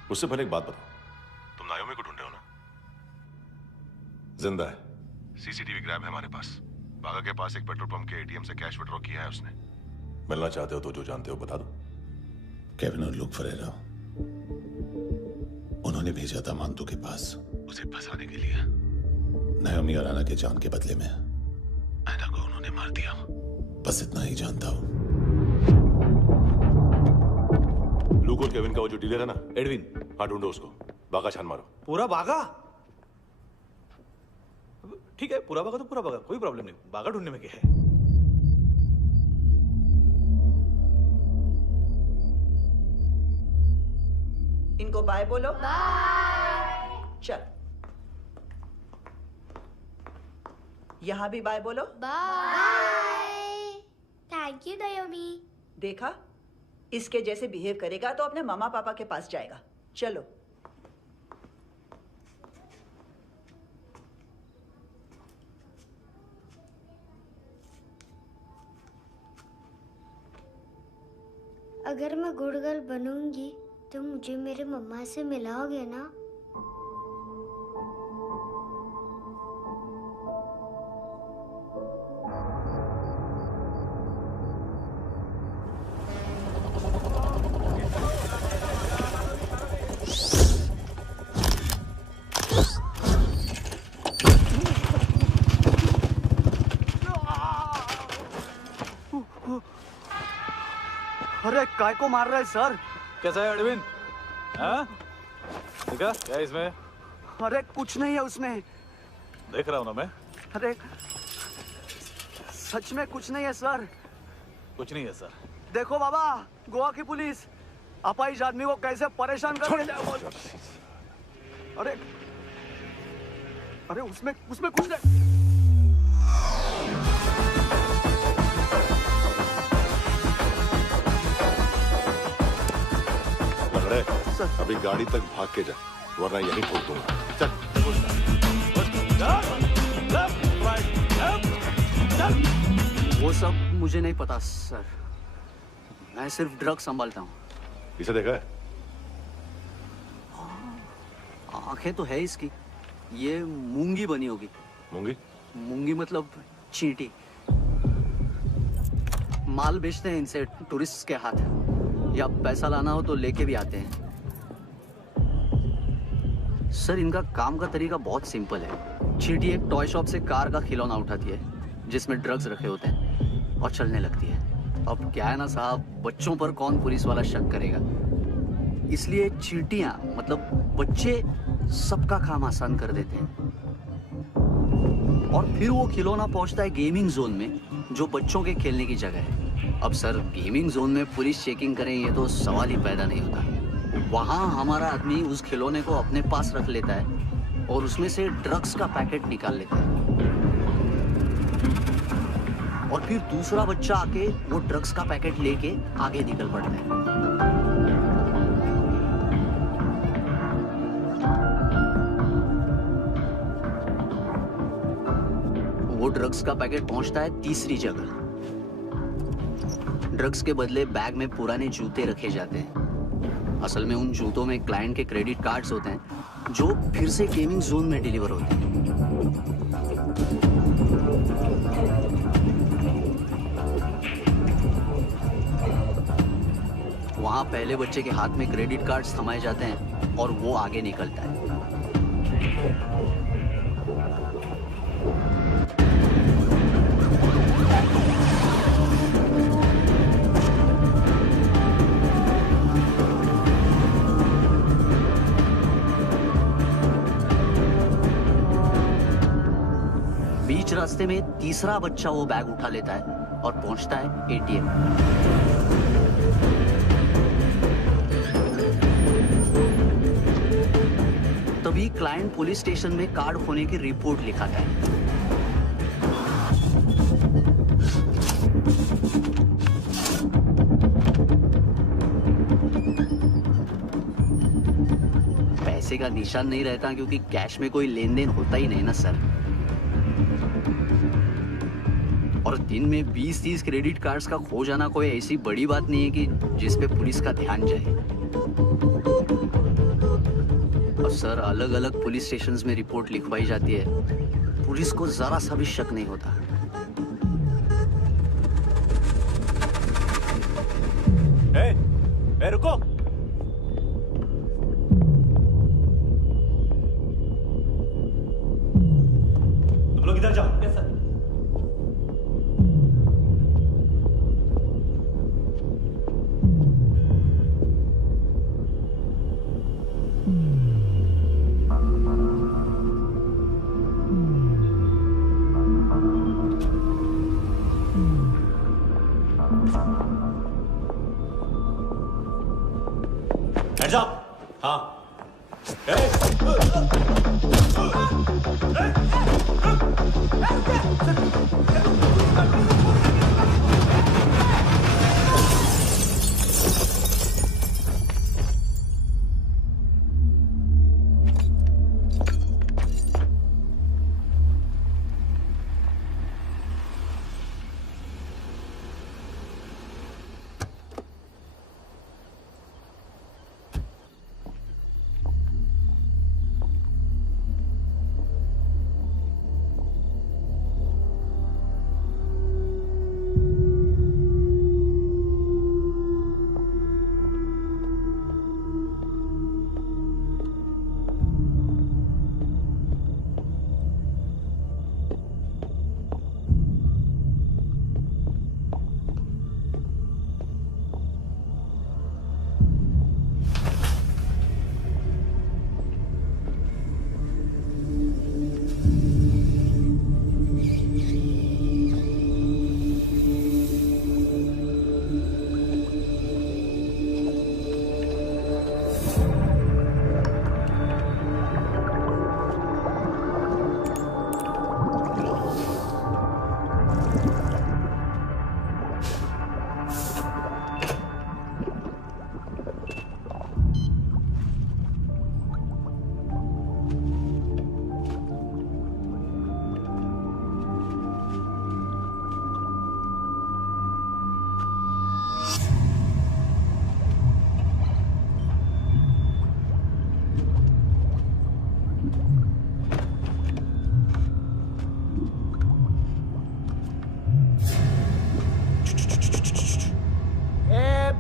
मुझसे पहले एक बात बताओ, तुम नायोमी को ढूंढ रहे हो ना? जिंदा है। सीसीटीवी ग्रैब है हमारे पास। बागा के पास एक पेट्रोल पंप के एटीएम से कैश विड्रॉ किया है उसने। मिलना चाहते हो तो जो जानते हो बता दो। केविन और लुक फरेरा, उन्होंने भेजा था मांतू के पास उसे फंसाने के लिए। नायोमी और आना के जान के बदले में आना को उन्होंने मार दिया। बस इतना ही जानता हूं। लूक और केविन का वो जो डीलर है ना, एडविन, हाँ ढूंढो उसको। बागा छान मारो। पूरा बागा? ठीक है, पूरा बागा तो पूरा बागा, कोई प्रॉब्लम नहीं। बागा ढूंढने में क्या है? इनको बाय बोलो। बाय। चल, यहाँ भी बाय बोलो। बाय। Thank you नायोमी। देखा, इसके जैसे बिहेव करेगा तो अपने मामा पापा के पास जाएगा। चलो। अगर मैं गुड गर्ल बनूंगी तो मुझे मेरे मम्मा से मिलाओगे ना? अरे काय को मार रहा है सर? कैसा है अरविंद? हाँ? देखा क्या है इसमें? अरे कुछ नहीं है उसमें। देख रहा हूँ ना मैं। अरे सच में कुछ नहीं है सर। कुछ नहीं है सर। देखो बाबा, गोवा की पुलिस अपाहिज आदमी को कैसे परेशान कर रही है। अरे अरे उसमें कुछ नहीं। लंगड़े, अभी गाड़ी तक भाग के जा, वरना यहीं ठोक दूंगा। चल। वो सब मुझे नहीं पता सर, मैं सिर्फ ड्रग संभालता हूँ। इसे देखा है? आंखें तो है इसकी, ये मूंगी बनी होगी। मूंगी? मूंगी मतलब चींटी। माल बेचते हैं इनसे टूरिस्ट के हाथ, या पैसा लाना हो तो लेके भी आते हैं। सर इनका काम का तरीका बहुत सिंपल है। चींटी एक टॉय शॉप से कार का खिलौना उठाती है जिसमें ड्रग्स रखे होते हैं और चलने लगती है। अब क्या है ना साहब, बच्चों पर कौन पुलिस वाला शक करेगा, इसलिए चींटियां मतलब बच्चे सबका काम आसान कर देते हैं। और फिर वो खिलौना पहुंचता है गेमिंग जोन में, जो बच्चों के खेलने की जगह है। अब सर गेमिंग जोन में पुलिस चेकिंग करें ये तो सवाल ही पैदा नहीं होता। वहां हमारा आदमी उस खिलौने को अपने पास रख लेता है और उसमें से ड्रग्स का पैकेट निकाल लेता है, और फिर दूसरा बच्चा आके वो ड्रग्स का पैकेट लेके आगे निकल पड़ता है। वो ड्रग्स का पैकेट पहुंचता है तीसरी जगह। ड्रग्स के बदले बैग में पुराने जूते रखे जाते हैं। असल में उन जूतों में क्लाइंट के क्रेडिट कार्ड्स होते हैं जो फिर से गेमिंग जोन में डिलीवर होते हैं। वहां पहले बच्चे के हाथ में क्रेडिट कार्ड्स थमाए जाते हैं और वो आगे निकलता है। बीच रास्ते में तीसरा बच्चा वो बैग उठा लेता है और पहुंचता है एटीएम। तभी क्लाइंट पुलिस स्टेशन में कार्ड खोने की रिपोर्ट लिखाता है। पैसे का निशान नहीं रहता क्योंकि कैश में कोई लेन देन होता ही नहीं ना सर। और दिन में 20-30 क्रेडिट कार्ड्स का खो जाना कोई ऐसी बड़ी बात नहीं है कि जिस पे पुलिस का ध्यान जाए। और सर अलग अलग पुलिस स्टेशंस में रिपोर्ट लिखवाई जाती है, पुलिस को जरा सा भी शक नहीं होता। रुको, तुम लोग इधर जाओ। Yes sir. Hands up! हाँ।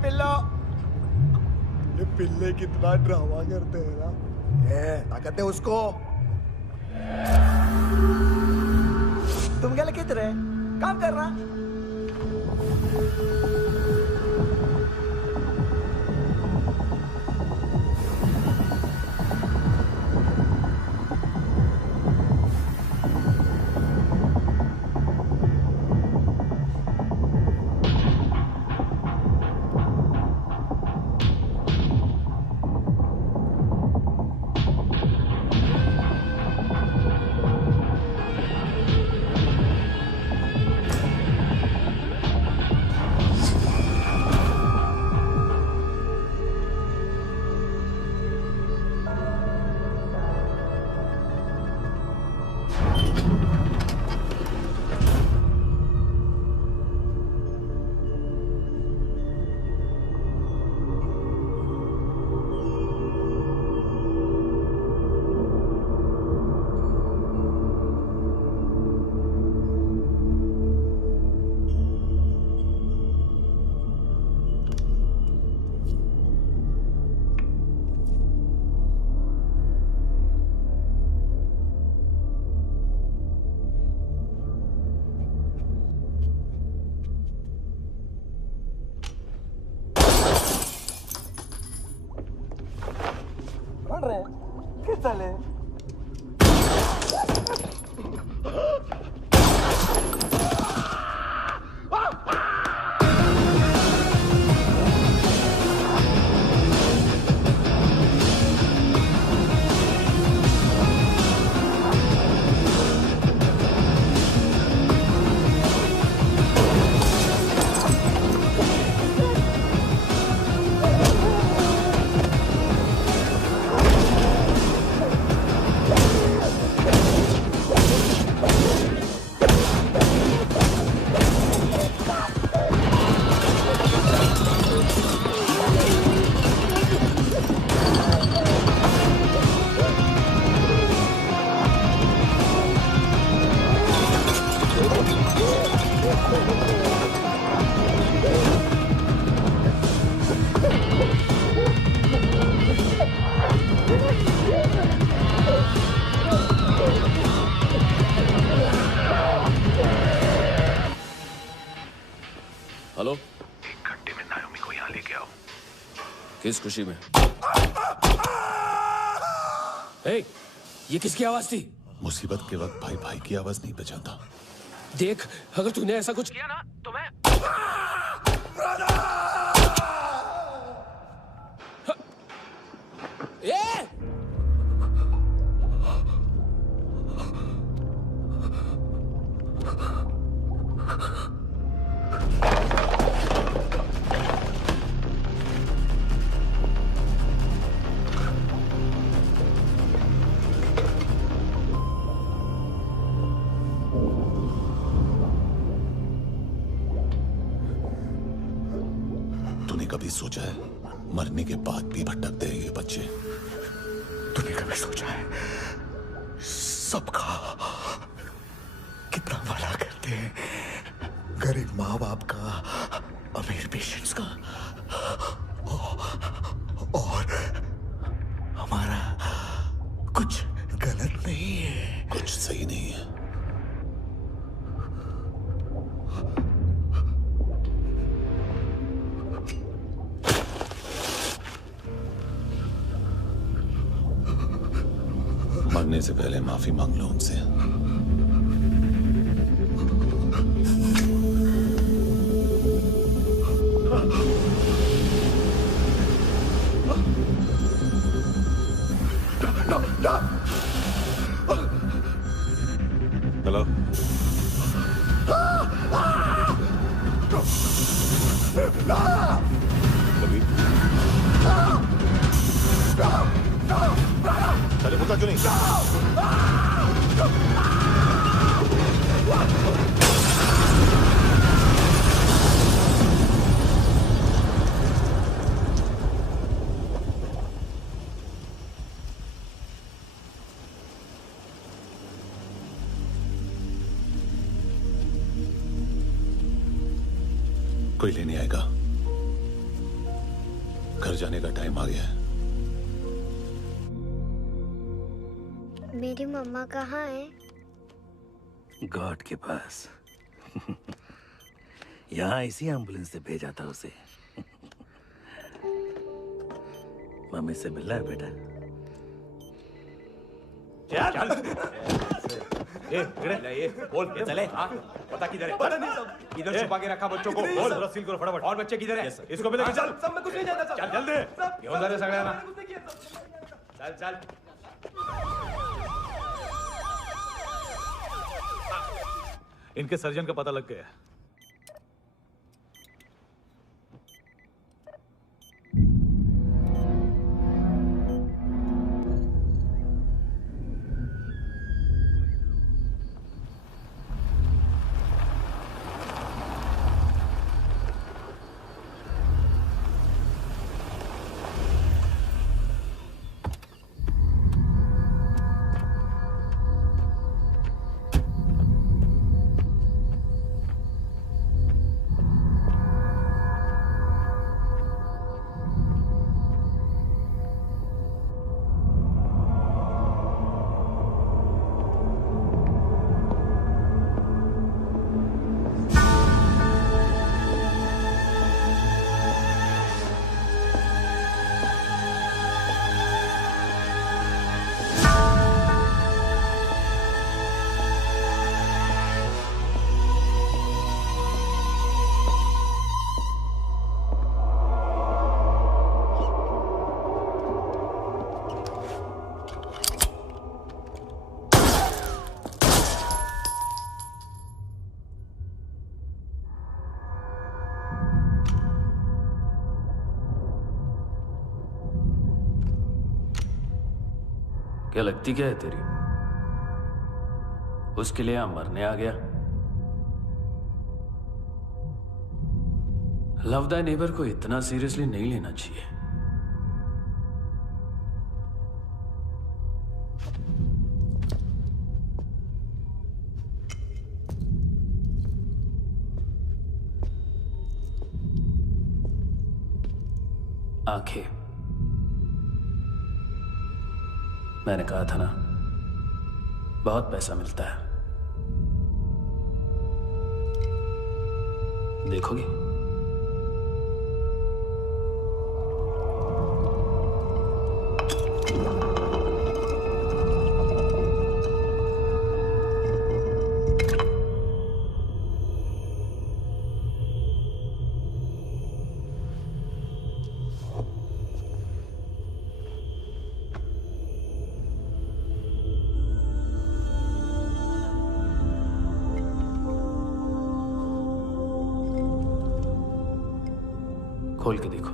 पिल्लो। ये पिल्ले कितना ड्रामा करते हैं ना। ताकत है उसको। तुम क्या लिखित रहे? काम कर रहा। हेलो, 1 घंटे में नायोमी को यहाँ लेके आओ। किस खुशी में? ये किसकी आवाज थी? मुसीबत के वक्त भाई भाई की आवाज नहीं बचाता। देख, अगर तूने ऐसा कुछ किया ना तो मैं कभी सोचा है मरने के बाद भी भटकते हैं ये बच्चे? तूने कभी सोचा है सबका कितना भला करते हैं? गरीब माँ बाप का, अमीर पेशेंट्स का, और हमारा कुछ गलत नहीं है, कुछ सही नहीं है। मरने से पहले माफी मांग लो उनसे। हेलो, कभी चले मुद्दा क्यों नहीं? कोई लेने आएगा? घर जाने का टाइम आ गया है। मेरी मम्मा कहाँ है? गॉड के पास। यहाँ इसी एम्बुलेंस से भेजा था उसे। मम्मी से मिलना है बेटा। चल। ये बोल के चले। पता किधर है? पता नहीं सब। इधर छुपा के रखा बच्चों को। बोल रसील करो फटाफट। और बच्चे किधर है? इसको भी लेके चल। सब में कुछ नहीं जानता। चल जल्दी। घेऊन जा रे सगळ्यांना। चल चल। इनके सर्जन का पता लग गया। क्या लगती क्या है तेरी? उसके लिए यहां मरने आ गया? लव द नेबर को इतना सीरियसली नहीं लेना चाहिए। आंखें, मैंने कहा था ना, बहुत पैसा मिलता है। देखोगे? खोल के देखो,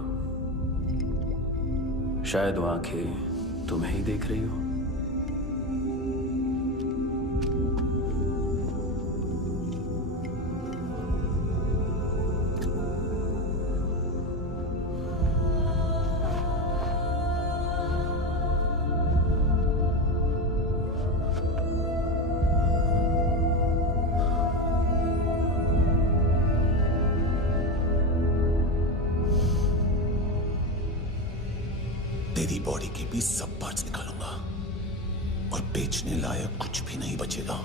शायद वो आंखें तुम्हें ही देख रही हो। तेरी बॉडी के भी सब पार्ट्स निकालूंगा और बेचने लायक कुछ भी नहीं बचेगा।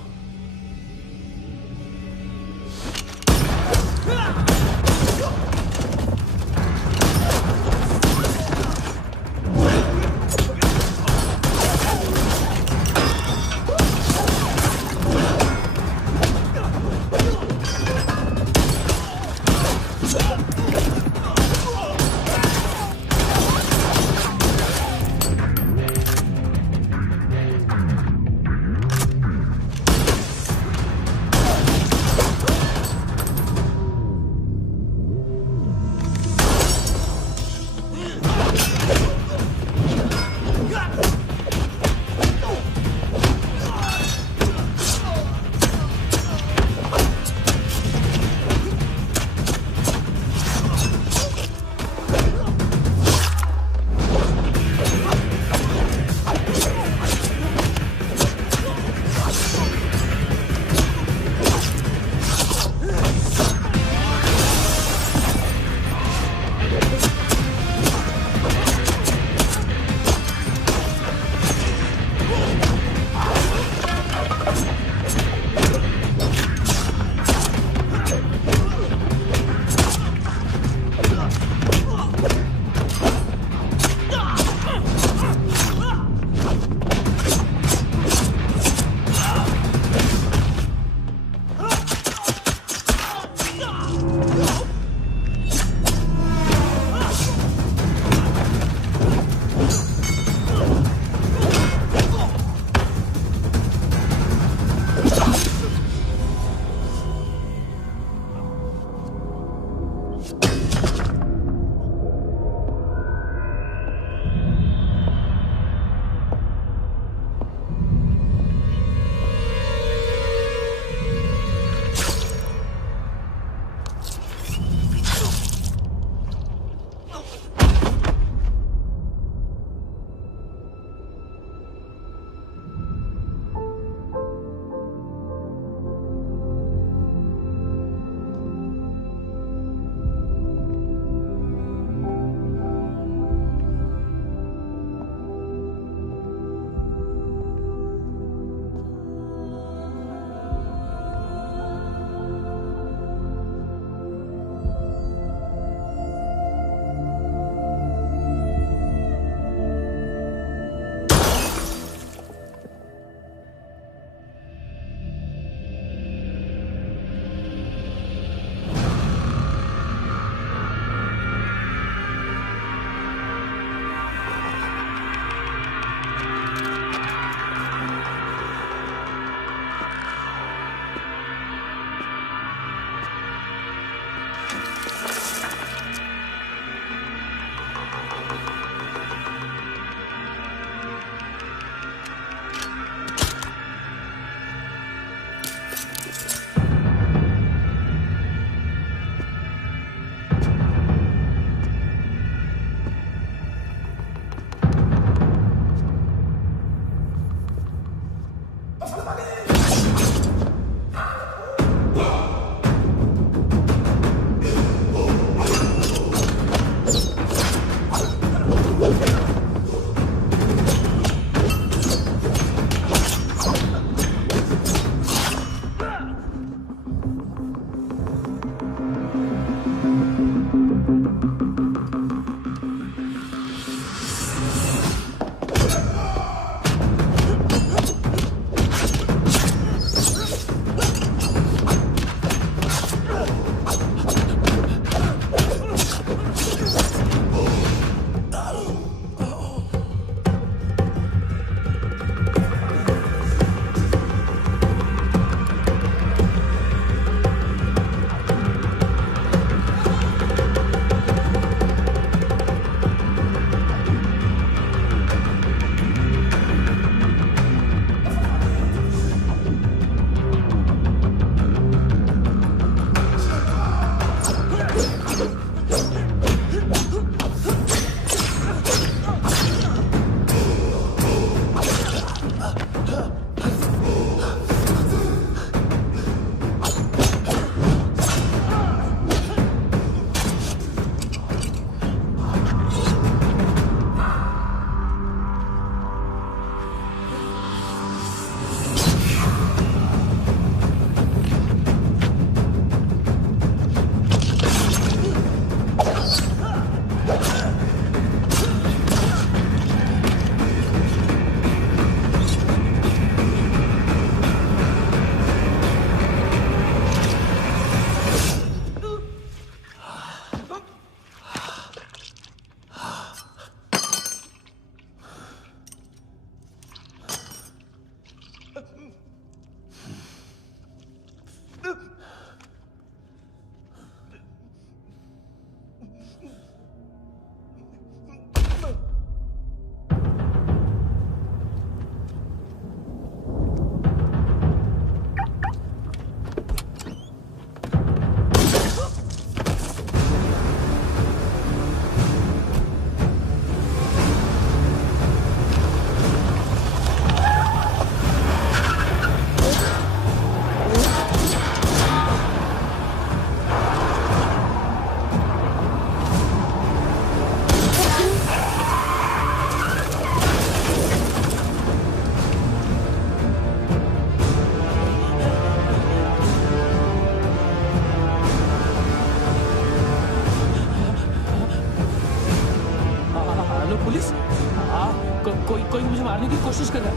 कोई मुझे मारने की कोशिश कर रहा है।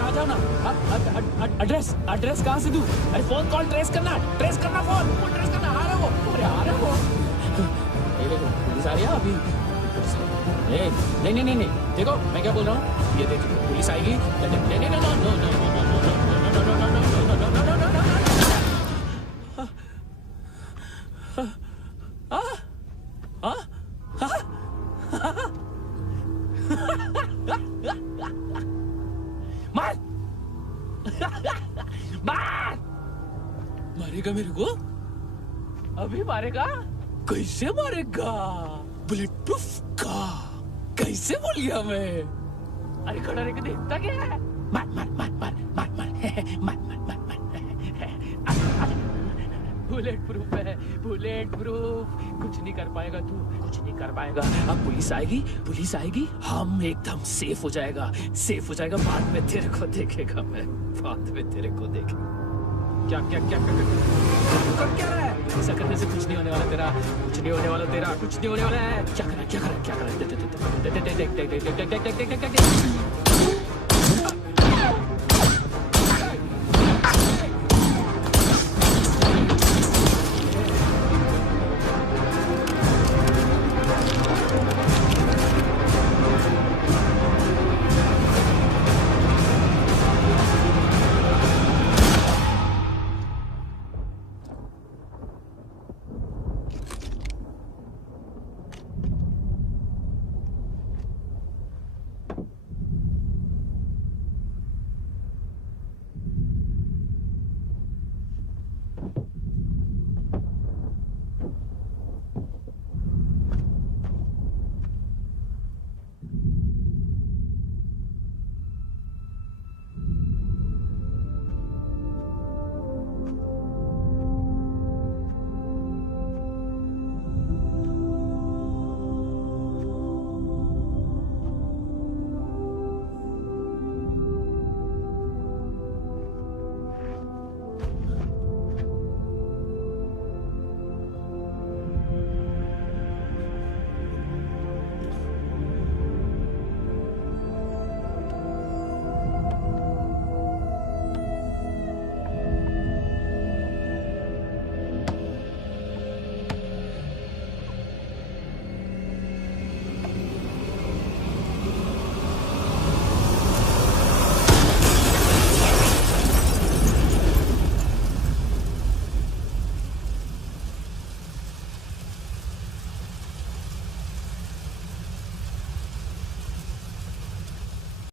आ जाओ ना। एड्रेस कहाँ से दूं? अरे फोन कॉल ट्रेस करना फोन ट्रेस करना। आ रहा वो, अरे आ रहा वो। पुलिस आ रही है अभी? नहीं देखो मैं क्या बोल रहा हूँ, ये देखो पुलिस आएगी। मार मारेगा मेरे को? अभी मारेगा? कैसे मारेगा? बुलेट प्रूफ का कैसे बोल गया मैं? अरे खड़ा रह के देखता क्या है? मार मार मार मार मार मार मार मार मार मार। बुलेट प्रूफ है, बुलेट प्रूफ। कुछ नहीं कर पाएगा तू, कुछ नहीं कर पाएगा। अब पुलिस आएगी, हम एकदम सेफ हो जाएगा। बाद में तेरे को देखेगा मैं, बाद में तेरे को देखेगा। क्या क्या क्या कर क्या रहा है? ऐसा करने से कुछ नहीं होने वाला तेरा, कुछ नहीं होने वाला तेरा, कुछ नहीं होने वाला है। क्या कर रहा है? देख